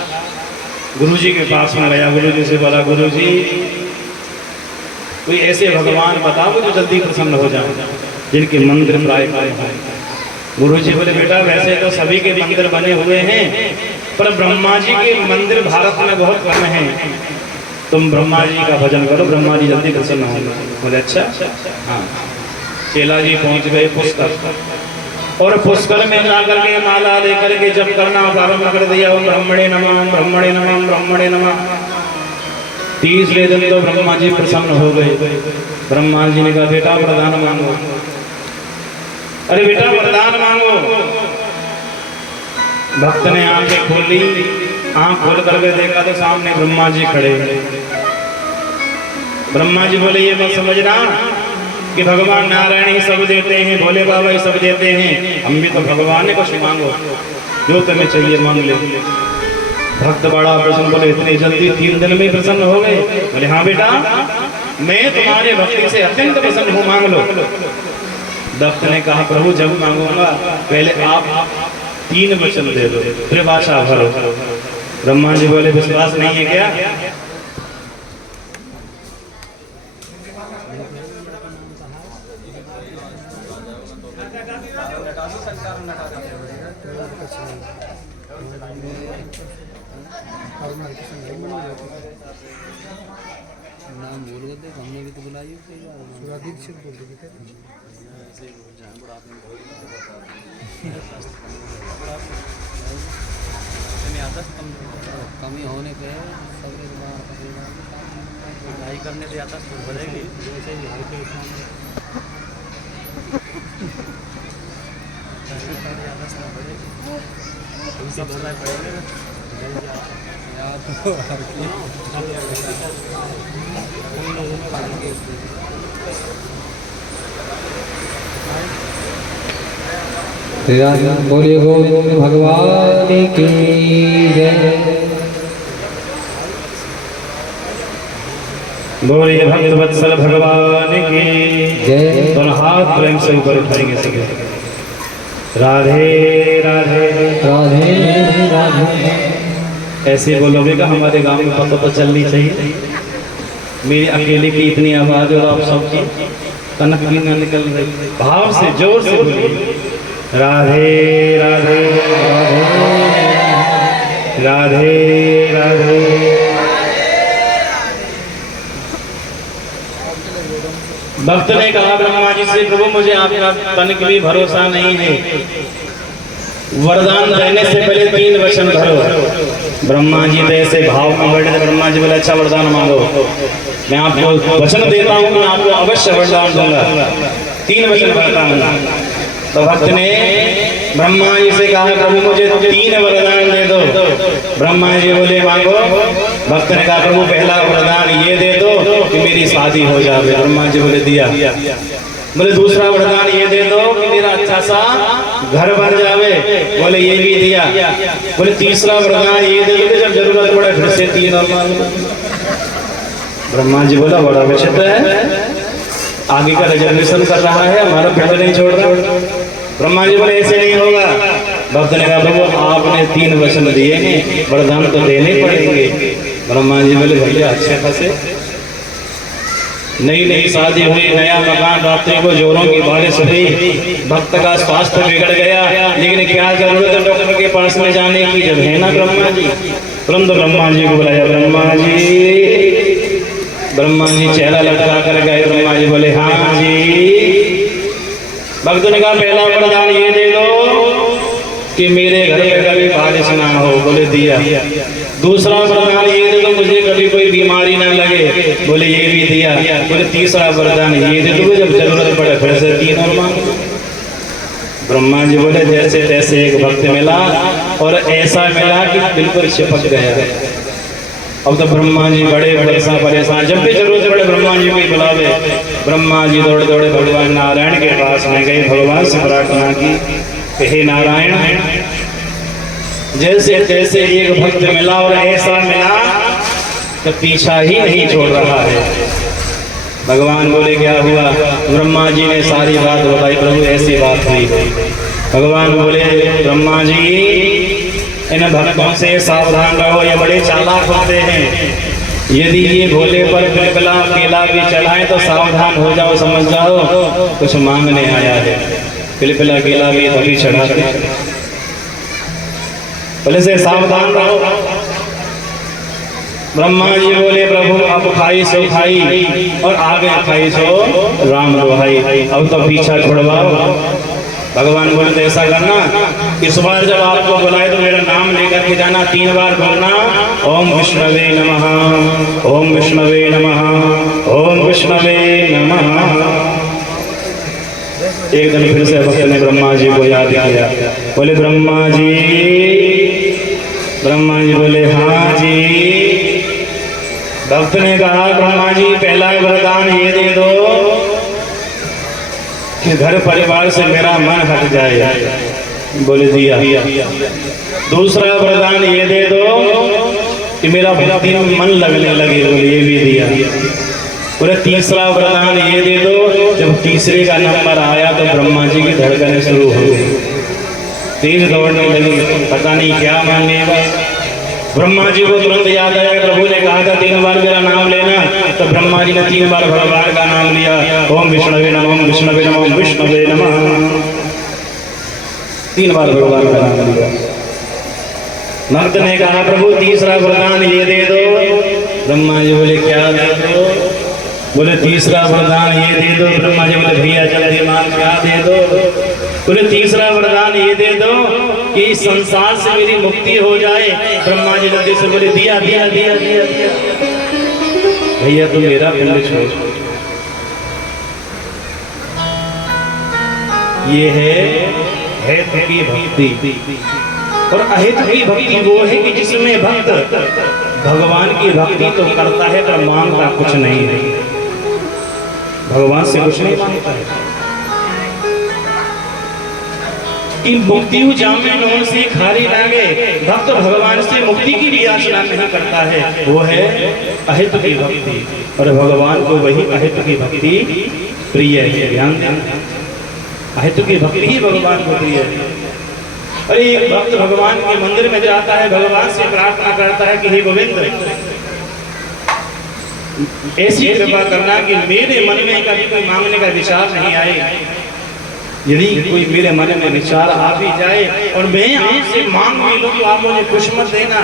गुरुजी के पास में गया, गुरुजी से बोला, गुरुजी कोई ऐसे भगवान बताओ जो जल्दी प्रसन्न हो जाए, जिनके मंदिर प्राय प्राय हैं। गुरुजी बोले, बेटा वैसे तो सभी के मंदिर बने हुए हैं, पर ब्रह्मा जी के मंदिर भारत में बहुत कम हैं, तो तुम ब्रह्मा जी का भजन करो, ब्रह्मा जी जल्दी प्रसन्न होंगे। बोले अच्छा। हाँ, चेला जी पहुंच गए पुष्कर, और पुष्कर में जाकर के माला लेकर के जप करना प्रारंभ कर दिया। ओम ब्रह्मणे नमः, ब्रह्मणे नमः, ब्रह्मणे नमः। तीसरे दिन तो ब्रह्मा जी प्रसन्न हो गए। ब्रह्मा जी ने कहा बेटा वरदान मांगो। अरे बेटा वरदान मांगो। भक्त ने आंखें खोली, आंख खोल करके देखा तो सामने ब्रह्मा जी खड़े। ब्रह्मा जी बोले ये मत समझना कि भगवान नारायण ही सब देते हैं, भोले बाबा ही सब देते हैं, हम भी तो भगवान है, कुछ मांगो जो तुम्हें चाहिए मांग ले। भक्त बड़ा प्रसन्न, बोले इतनी जल्दी 3 दिन में प्रसन्न हो गए? बोले हाँ बेटा, मैं तुम्हारे भक्ति से अत्यंत प्रसन्न हूँ, मांग लो। भक्त ने कहा प्रभु जब मांगूंगा पहले आप 3 वचन दे दो, फिर भाषा भरो। ब्रह्मा जी बोले विश्वास नहीं है क्या? नाम बोल गए हमने भी तो बुलाई सुरादीक्षित बोल रहे कमी होने पे पढ़ाई करने से आता बढ़ेगी। बोलिए गोविंद भगवान की जय। बोलिए भक्त वत्सल भगवान की जय। दोनों हाथ प्रेम से ऊपर उठाएंगे सके। राधे राधे राधे राधे। ऐसे बोलोगे का हमारे गांव में पता तो चलनी चाहिए। मेरी अकेले की इतनी आवाज और आप सबकी कनक भी न निकल रही। भाव से जोर से बोलिए राधे राधे राधे राधे। भक्त ने कहा ब्रह्मा जी से प्रभु मुझे आपका तनिक भी भरोसा नहीं है, वरदान देने से पहले 3 वचन भरो। ब्रह्मा जी तो ऐसे भाव में बैठे। ब्रह्मा जी बोले अच्छा वरदान मांगो, मैं आपको वचन देता हूँ, मैं आपको अवश्य वरदान दूंगा। 3 वचन भरता हूँ। तो भक्त ने ब्रह्मा जी से कहा प्रभु मुझे 3 वरदान दे दो। ब्रह्मा जी बोले मांगो। भक्त ने कहा प्रभु पहला वरदान ये दे दो कि मेरी शादी हो जाए। ब्रह्मा जी बोले दिया। बोले दूसरा वरदान ये दे दो कि मेरा अच्छा सा घर बन जावे। बोले ये भी दिया। बोले तीसरा वरदान ये दे दो कि जब जरूरत पड़े फिर से 3 और मांग लो। ब्रह्मा जी बोला बड़ा विचित्र है, आगे का रिजर्वेशन कर रहा है, हमारा फिर नहीं छोड़ रहा। ब्रह्मा जी बोले ऐसे नहीं होगा। भक्त ने कहा प्रभु आपने 3 वचन दिए हैं, वरदान तो देने पड़ेंगे। ब्रह्मा जी बोले भैया अच्छे खासे नई शादी हुई, नया मकान, रात्रि को जोरों की बारिश हुई, भक्त का स्वास्थ्य बिगड़ गया, लेकिन क्या जरूरत है डॉक्टर के पास में जाने की जब है ना ब्रह्मा जी। तुरंत ब्रह्मा जी को बुलाया। ब्रह्मा जी चेहरा लटका कर गए। ब्रह्मा जी बोले हाँ जी। भक्त ने कहा पहला वरदान ये दे दो कि मेरे घर में कभी बारिश ना हो। बोले दिया। दूसरा वरदान ये दे दो मुझे कभी कोई बीमारी ना लगे। बोले ये भी दिया। बोले तीसरा वरदान ये दे दो जब जरूरत पड़े फिर से 3 और मांग। ब्रह्मा जी बोले जैसे तैसे एक भक्त मिला और ऐसा मिला कि बिल्कुल चिपक गया। अब तो ब्रह्मा जी बड़े परेशान, जब भी जरूरत पड़े ब्रह्मा जी को ही बुलावे। ब्रह्मा जी दौड़े दौड़े भगवान नारायण के पास में गए। भगवान से प्रार्थना की हे नारायण जैसे तैसे एक भक्त मिला और ऐसा मिला तो पीछा ही नहीं छोड़ रहा है। भगवान बोले क्या हुआ? ब्रह्मा जी ने सारी बात बताई। प्रभु ऐसी बात हुई। भगवान बोले ब्रह्मा जी इन भक्तों से सावधान रहो, ये बड़े चालाक होते हैं। यदि ये भोले पर पिलपिला केला भी चढ़ाएं तो सावधान हो जाओ, समझ जाओ कुछ मांगने आया है। पिलपिला केला भी तभी चढ़ाते, भले से सावधान रहो। ब्रह्मा जी बोले प्रभु अब खाई सो खाई और आगे खाई सो राम दोहाई, अब तो पीछा छुड़वाओ। भगवान बोले तो ऐसा करना, इस बार जब आपको बुलाए तो मेरा नाम लेकर के जाना, 3 बार बोलना ओम विष्णवे नमः, ओम विष्णवे नमः, ओम विष्णवे नमः। एक दिन फिर से भक्त ने ब्रह्मा जी को याद किया, बोले ब्रह्मा जी बोले हाँ जी। भक्त ने कहा ब्रह्मा जी पहला वरदान ये दे दो कि घर परिवार से मेरा मन हट जाए, बोले दिया। दूसरा वरदान ये दे दो कि मेरा भक्ति में मन लगने लगे, बोले ये भी दिया। बोले तीसरा वरदान ये दे दो। जब तीसरे का नंबर आया तो ब्रह्मा जी की धड़कनें शुरू हो गई, तेज दौड़ने लगी, पता नहीं क्या मांगेगा। ब्रह्मा जी को तुरंत याद आया, प्रभु ने कहा था 3 बार मेरा नाम लेना, तो ब्रह्मा जी ने 3 बार भगवान का नाम लिया, ओम विष्णवे नमः, ओम विष्णवे नमः, ओम विष्णवे नमः। 3 बार भगवान का नाम लिया। भक्त ने कहा प्रभु तीसरा वरदान ये दे दो। ब्रह्मा जी बोले क्या दे दो? बोले तीसरा वरदान ये दे दो। ब्रह्मा जी बोले भैया जल्दी मान, क्या दे दो? बोले तीसरा वरदान ये दे दो कि इस संसार से मेरी मुक्ति हो जाए। ब्रह्मा जी जल्दी से बोले दिया दिया दिया दिया दिया। भैया तुम मेरा पिंड छोड़, ये है हेतु की भक्ति। और अहित की भक्ति वो है कि जिसमें भक्त भगवान की भक्ति तो करता है पर मांगता कुछ नहीं है, भगवान से कुछ नहीं मांगता है। कि मुक्ति जामे नोन से खारी लागे, भक्त भगवान से मुक्ति की भी आशा नहीं करता है, वो है अहित की भक्ति। और भगवान को वही अहित की भक्ति प्रिय है। ध्यान देना, अहित की भक्ति ही भगवान को प्रिय है। अरे एक भक्त भगवान के मंदिर में जाता है, भगवान से प्रार्थना करता है कि हे गोविंद ऐसी कृपा करना कि मेरे मन में कभी कोई मांगने का विचार नहीं आए। यदि कोई मेरे मन में विचार आ भी जाए और मैं आपसे मांग भी लूं तो आप मुझे कुछ मत देना।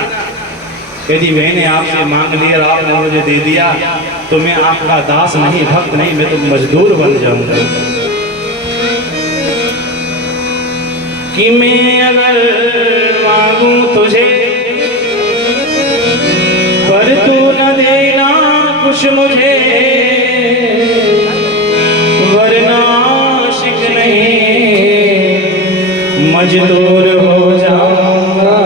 यदि मैंने आपसे मांग लिया और आपने मुझे दे दिया तो मैं आपका दास नहीं, भक्त नहीं, मैं तो मजदूर बन जाऊंगा। कि मैं अगर मांगू तुझे पर तू न देना कुछ मुझे, वरना शिक नहीं मजदूर हो जाऊंगा।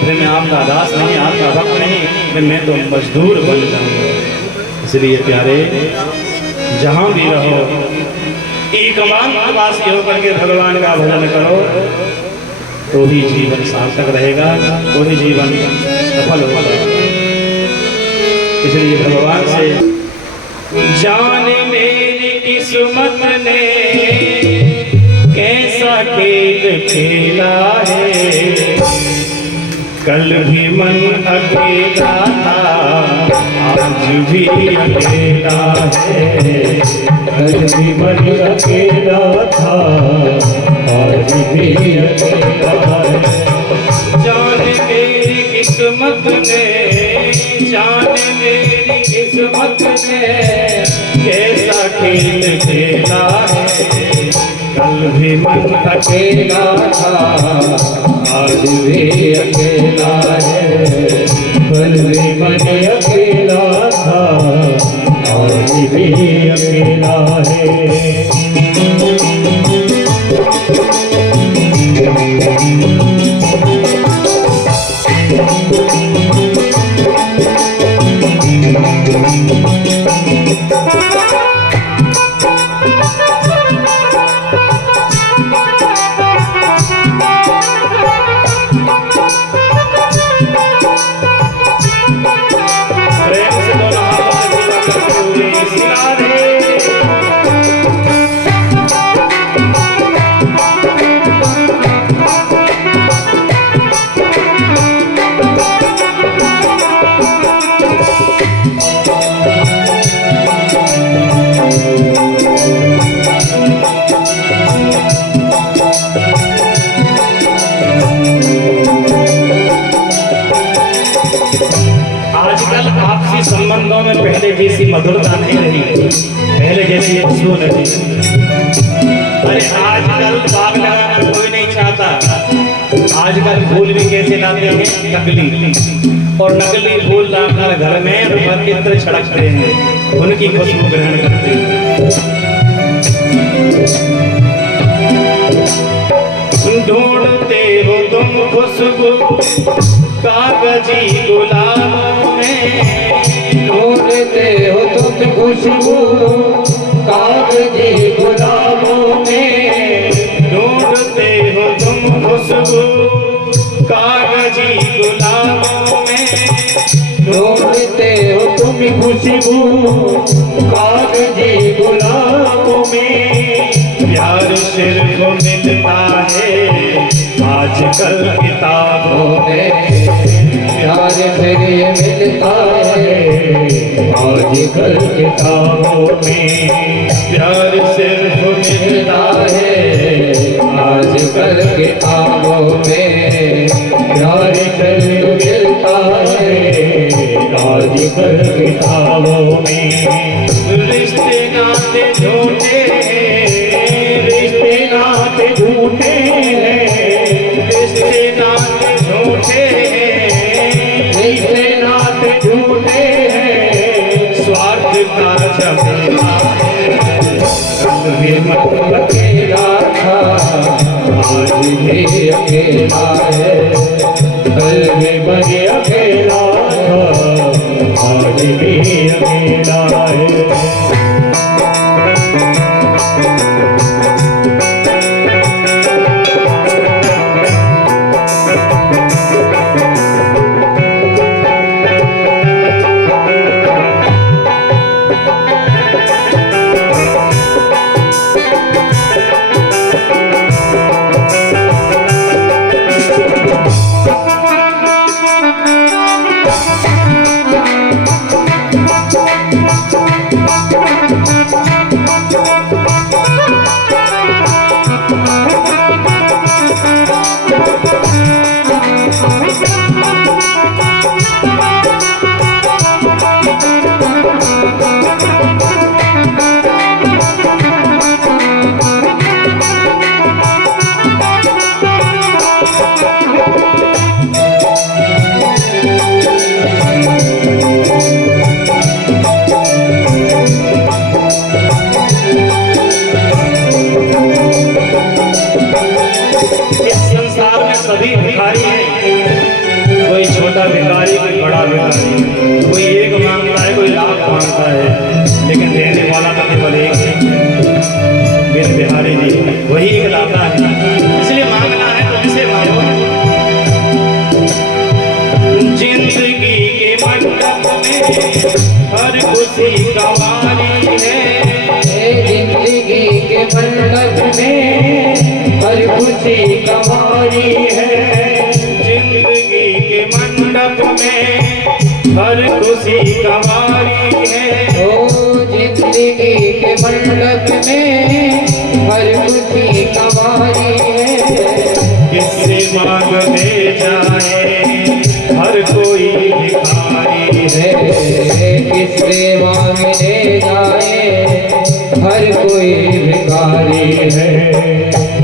फिर मैं आपका दास नहीं, आपका भक्त नहीं, मैं तो मजदूर बन जाऊंगा। इसलिए प्यारे जहां भी रहो एकमात्र होकर के भगवान का भजन करो तो ही जीवन सार्थक रहेगा, तो ही जीवन सफल होगा। इसलिए भगवान से जाने मेरी किस्मत ने कैसा खेल खेला है, कल भी मन अकेला था आज भी अकेला है, कल भी मन अकेला था आज भी अकेला है। जाने मेरी किस्मत ने, जाने मेरी किस्मत ने कैसा खेल खेला है, कल भी मन अकेला था आज भी अकेला है, कल भी मन अकेला था आज भी अकेला है। आजकल आपसी संबंधों में पहले जैसी मधुरता नहीं रही, पहले जैसी खुशबू नहीं। अरे आजकल बाग लगाना कोई नहीं चाहता, आजकल फूल भी कैसे लाते हैं, नकली, और नकली फूल लाकर घर में इत्र छिड़कते हैं, उनकी खुशबू ग्रहण करते हैं। ढूंढते हो तुम खुशबू कागजी गुलाबों में, ढूंढते हो तुम खुशबू कागजी गुलाबों में, ढूंढते हो तुम खुशबू कागजी गुलाबों में, ढूंढते हो तुम खुशबू कागजी गुलाबों में। प्यार सिर्फ मिलता है आजकल किताबों में, प्यार फिर ये मिलता है आजकल किताबों में, प्यार सिर्फ मिलता है आजकल किताबों में, प्यार फिर मिलता है आजकल किताबों में। रिश्ते नाते झूठे, रिश्ते नाते झूठे हैं, रिश्ते नाते झूठे, रिश्ते नाते झूठे हैं, स्वार्थ का झमेला कल भी मत अकेला था आज भी अकेला है, कल भी बने अकेला था आज भी अकेला है। सभी भिखारी हैं, कोई छोटा भिखारी, कोई बड़ा भिखारी, कोई एक मांगता है, कोई लाख मांगता है, लेकिन देने वाला तो केवल एक है, मेरे बिहारी जी, वही एक लाता है। इसलिए मांगना है तो किसे मांगो। जिंदगी के मंडप में हर खुशी कवारी है, जिंदगी के मंडप में हर खुशी कवारी है, जिंदगी के मंडप में हर खुशी कवारी है, ओ जिंदगी के मंडप में हर खुशी कवारी है। किससे मांगने जाए हर कोई भिखारी है, किससे मांगने जाए हर कोई भिखारी है।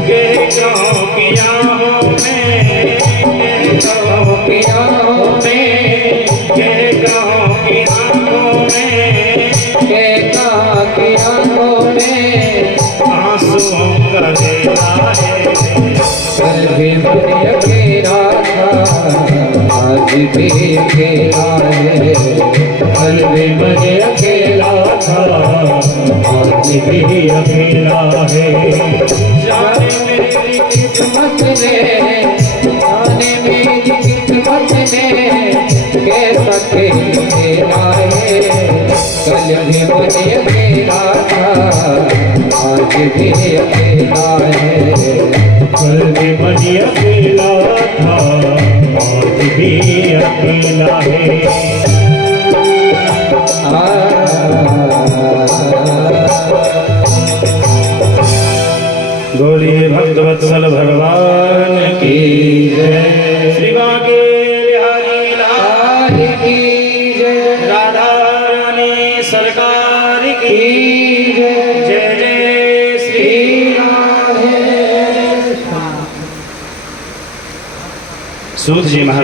के गाँव की आहों में, के गाँव की आहों में, के गाँव की आहों में, के गाँव की आहों में आंसुओं का देना है। कल भी मन अकेला था आज भी अकेला है, कल भी मन अकेला था आज भी अकेला है। जाने मेरी किस्मत में, जाने मेरी किस्मत में कैसा खेला है, कल भी मन अकेला था आज भी अकेला है, कल भी मन अकेला था आज भी अकेला है। बोलिए भक्तवत्सल भगवान की जय। श्री बांके बिहारी लाल सूत जी महाराज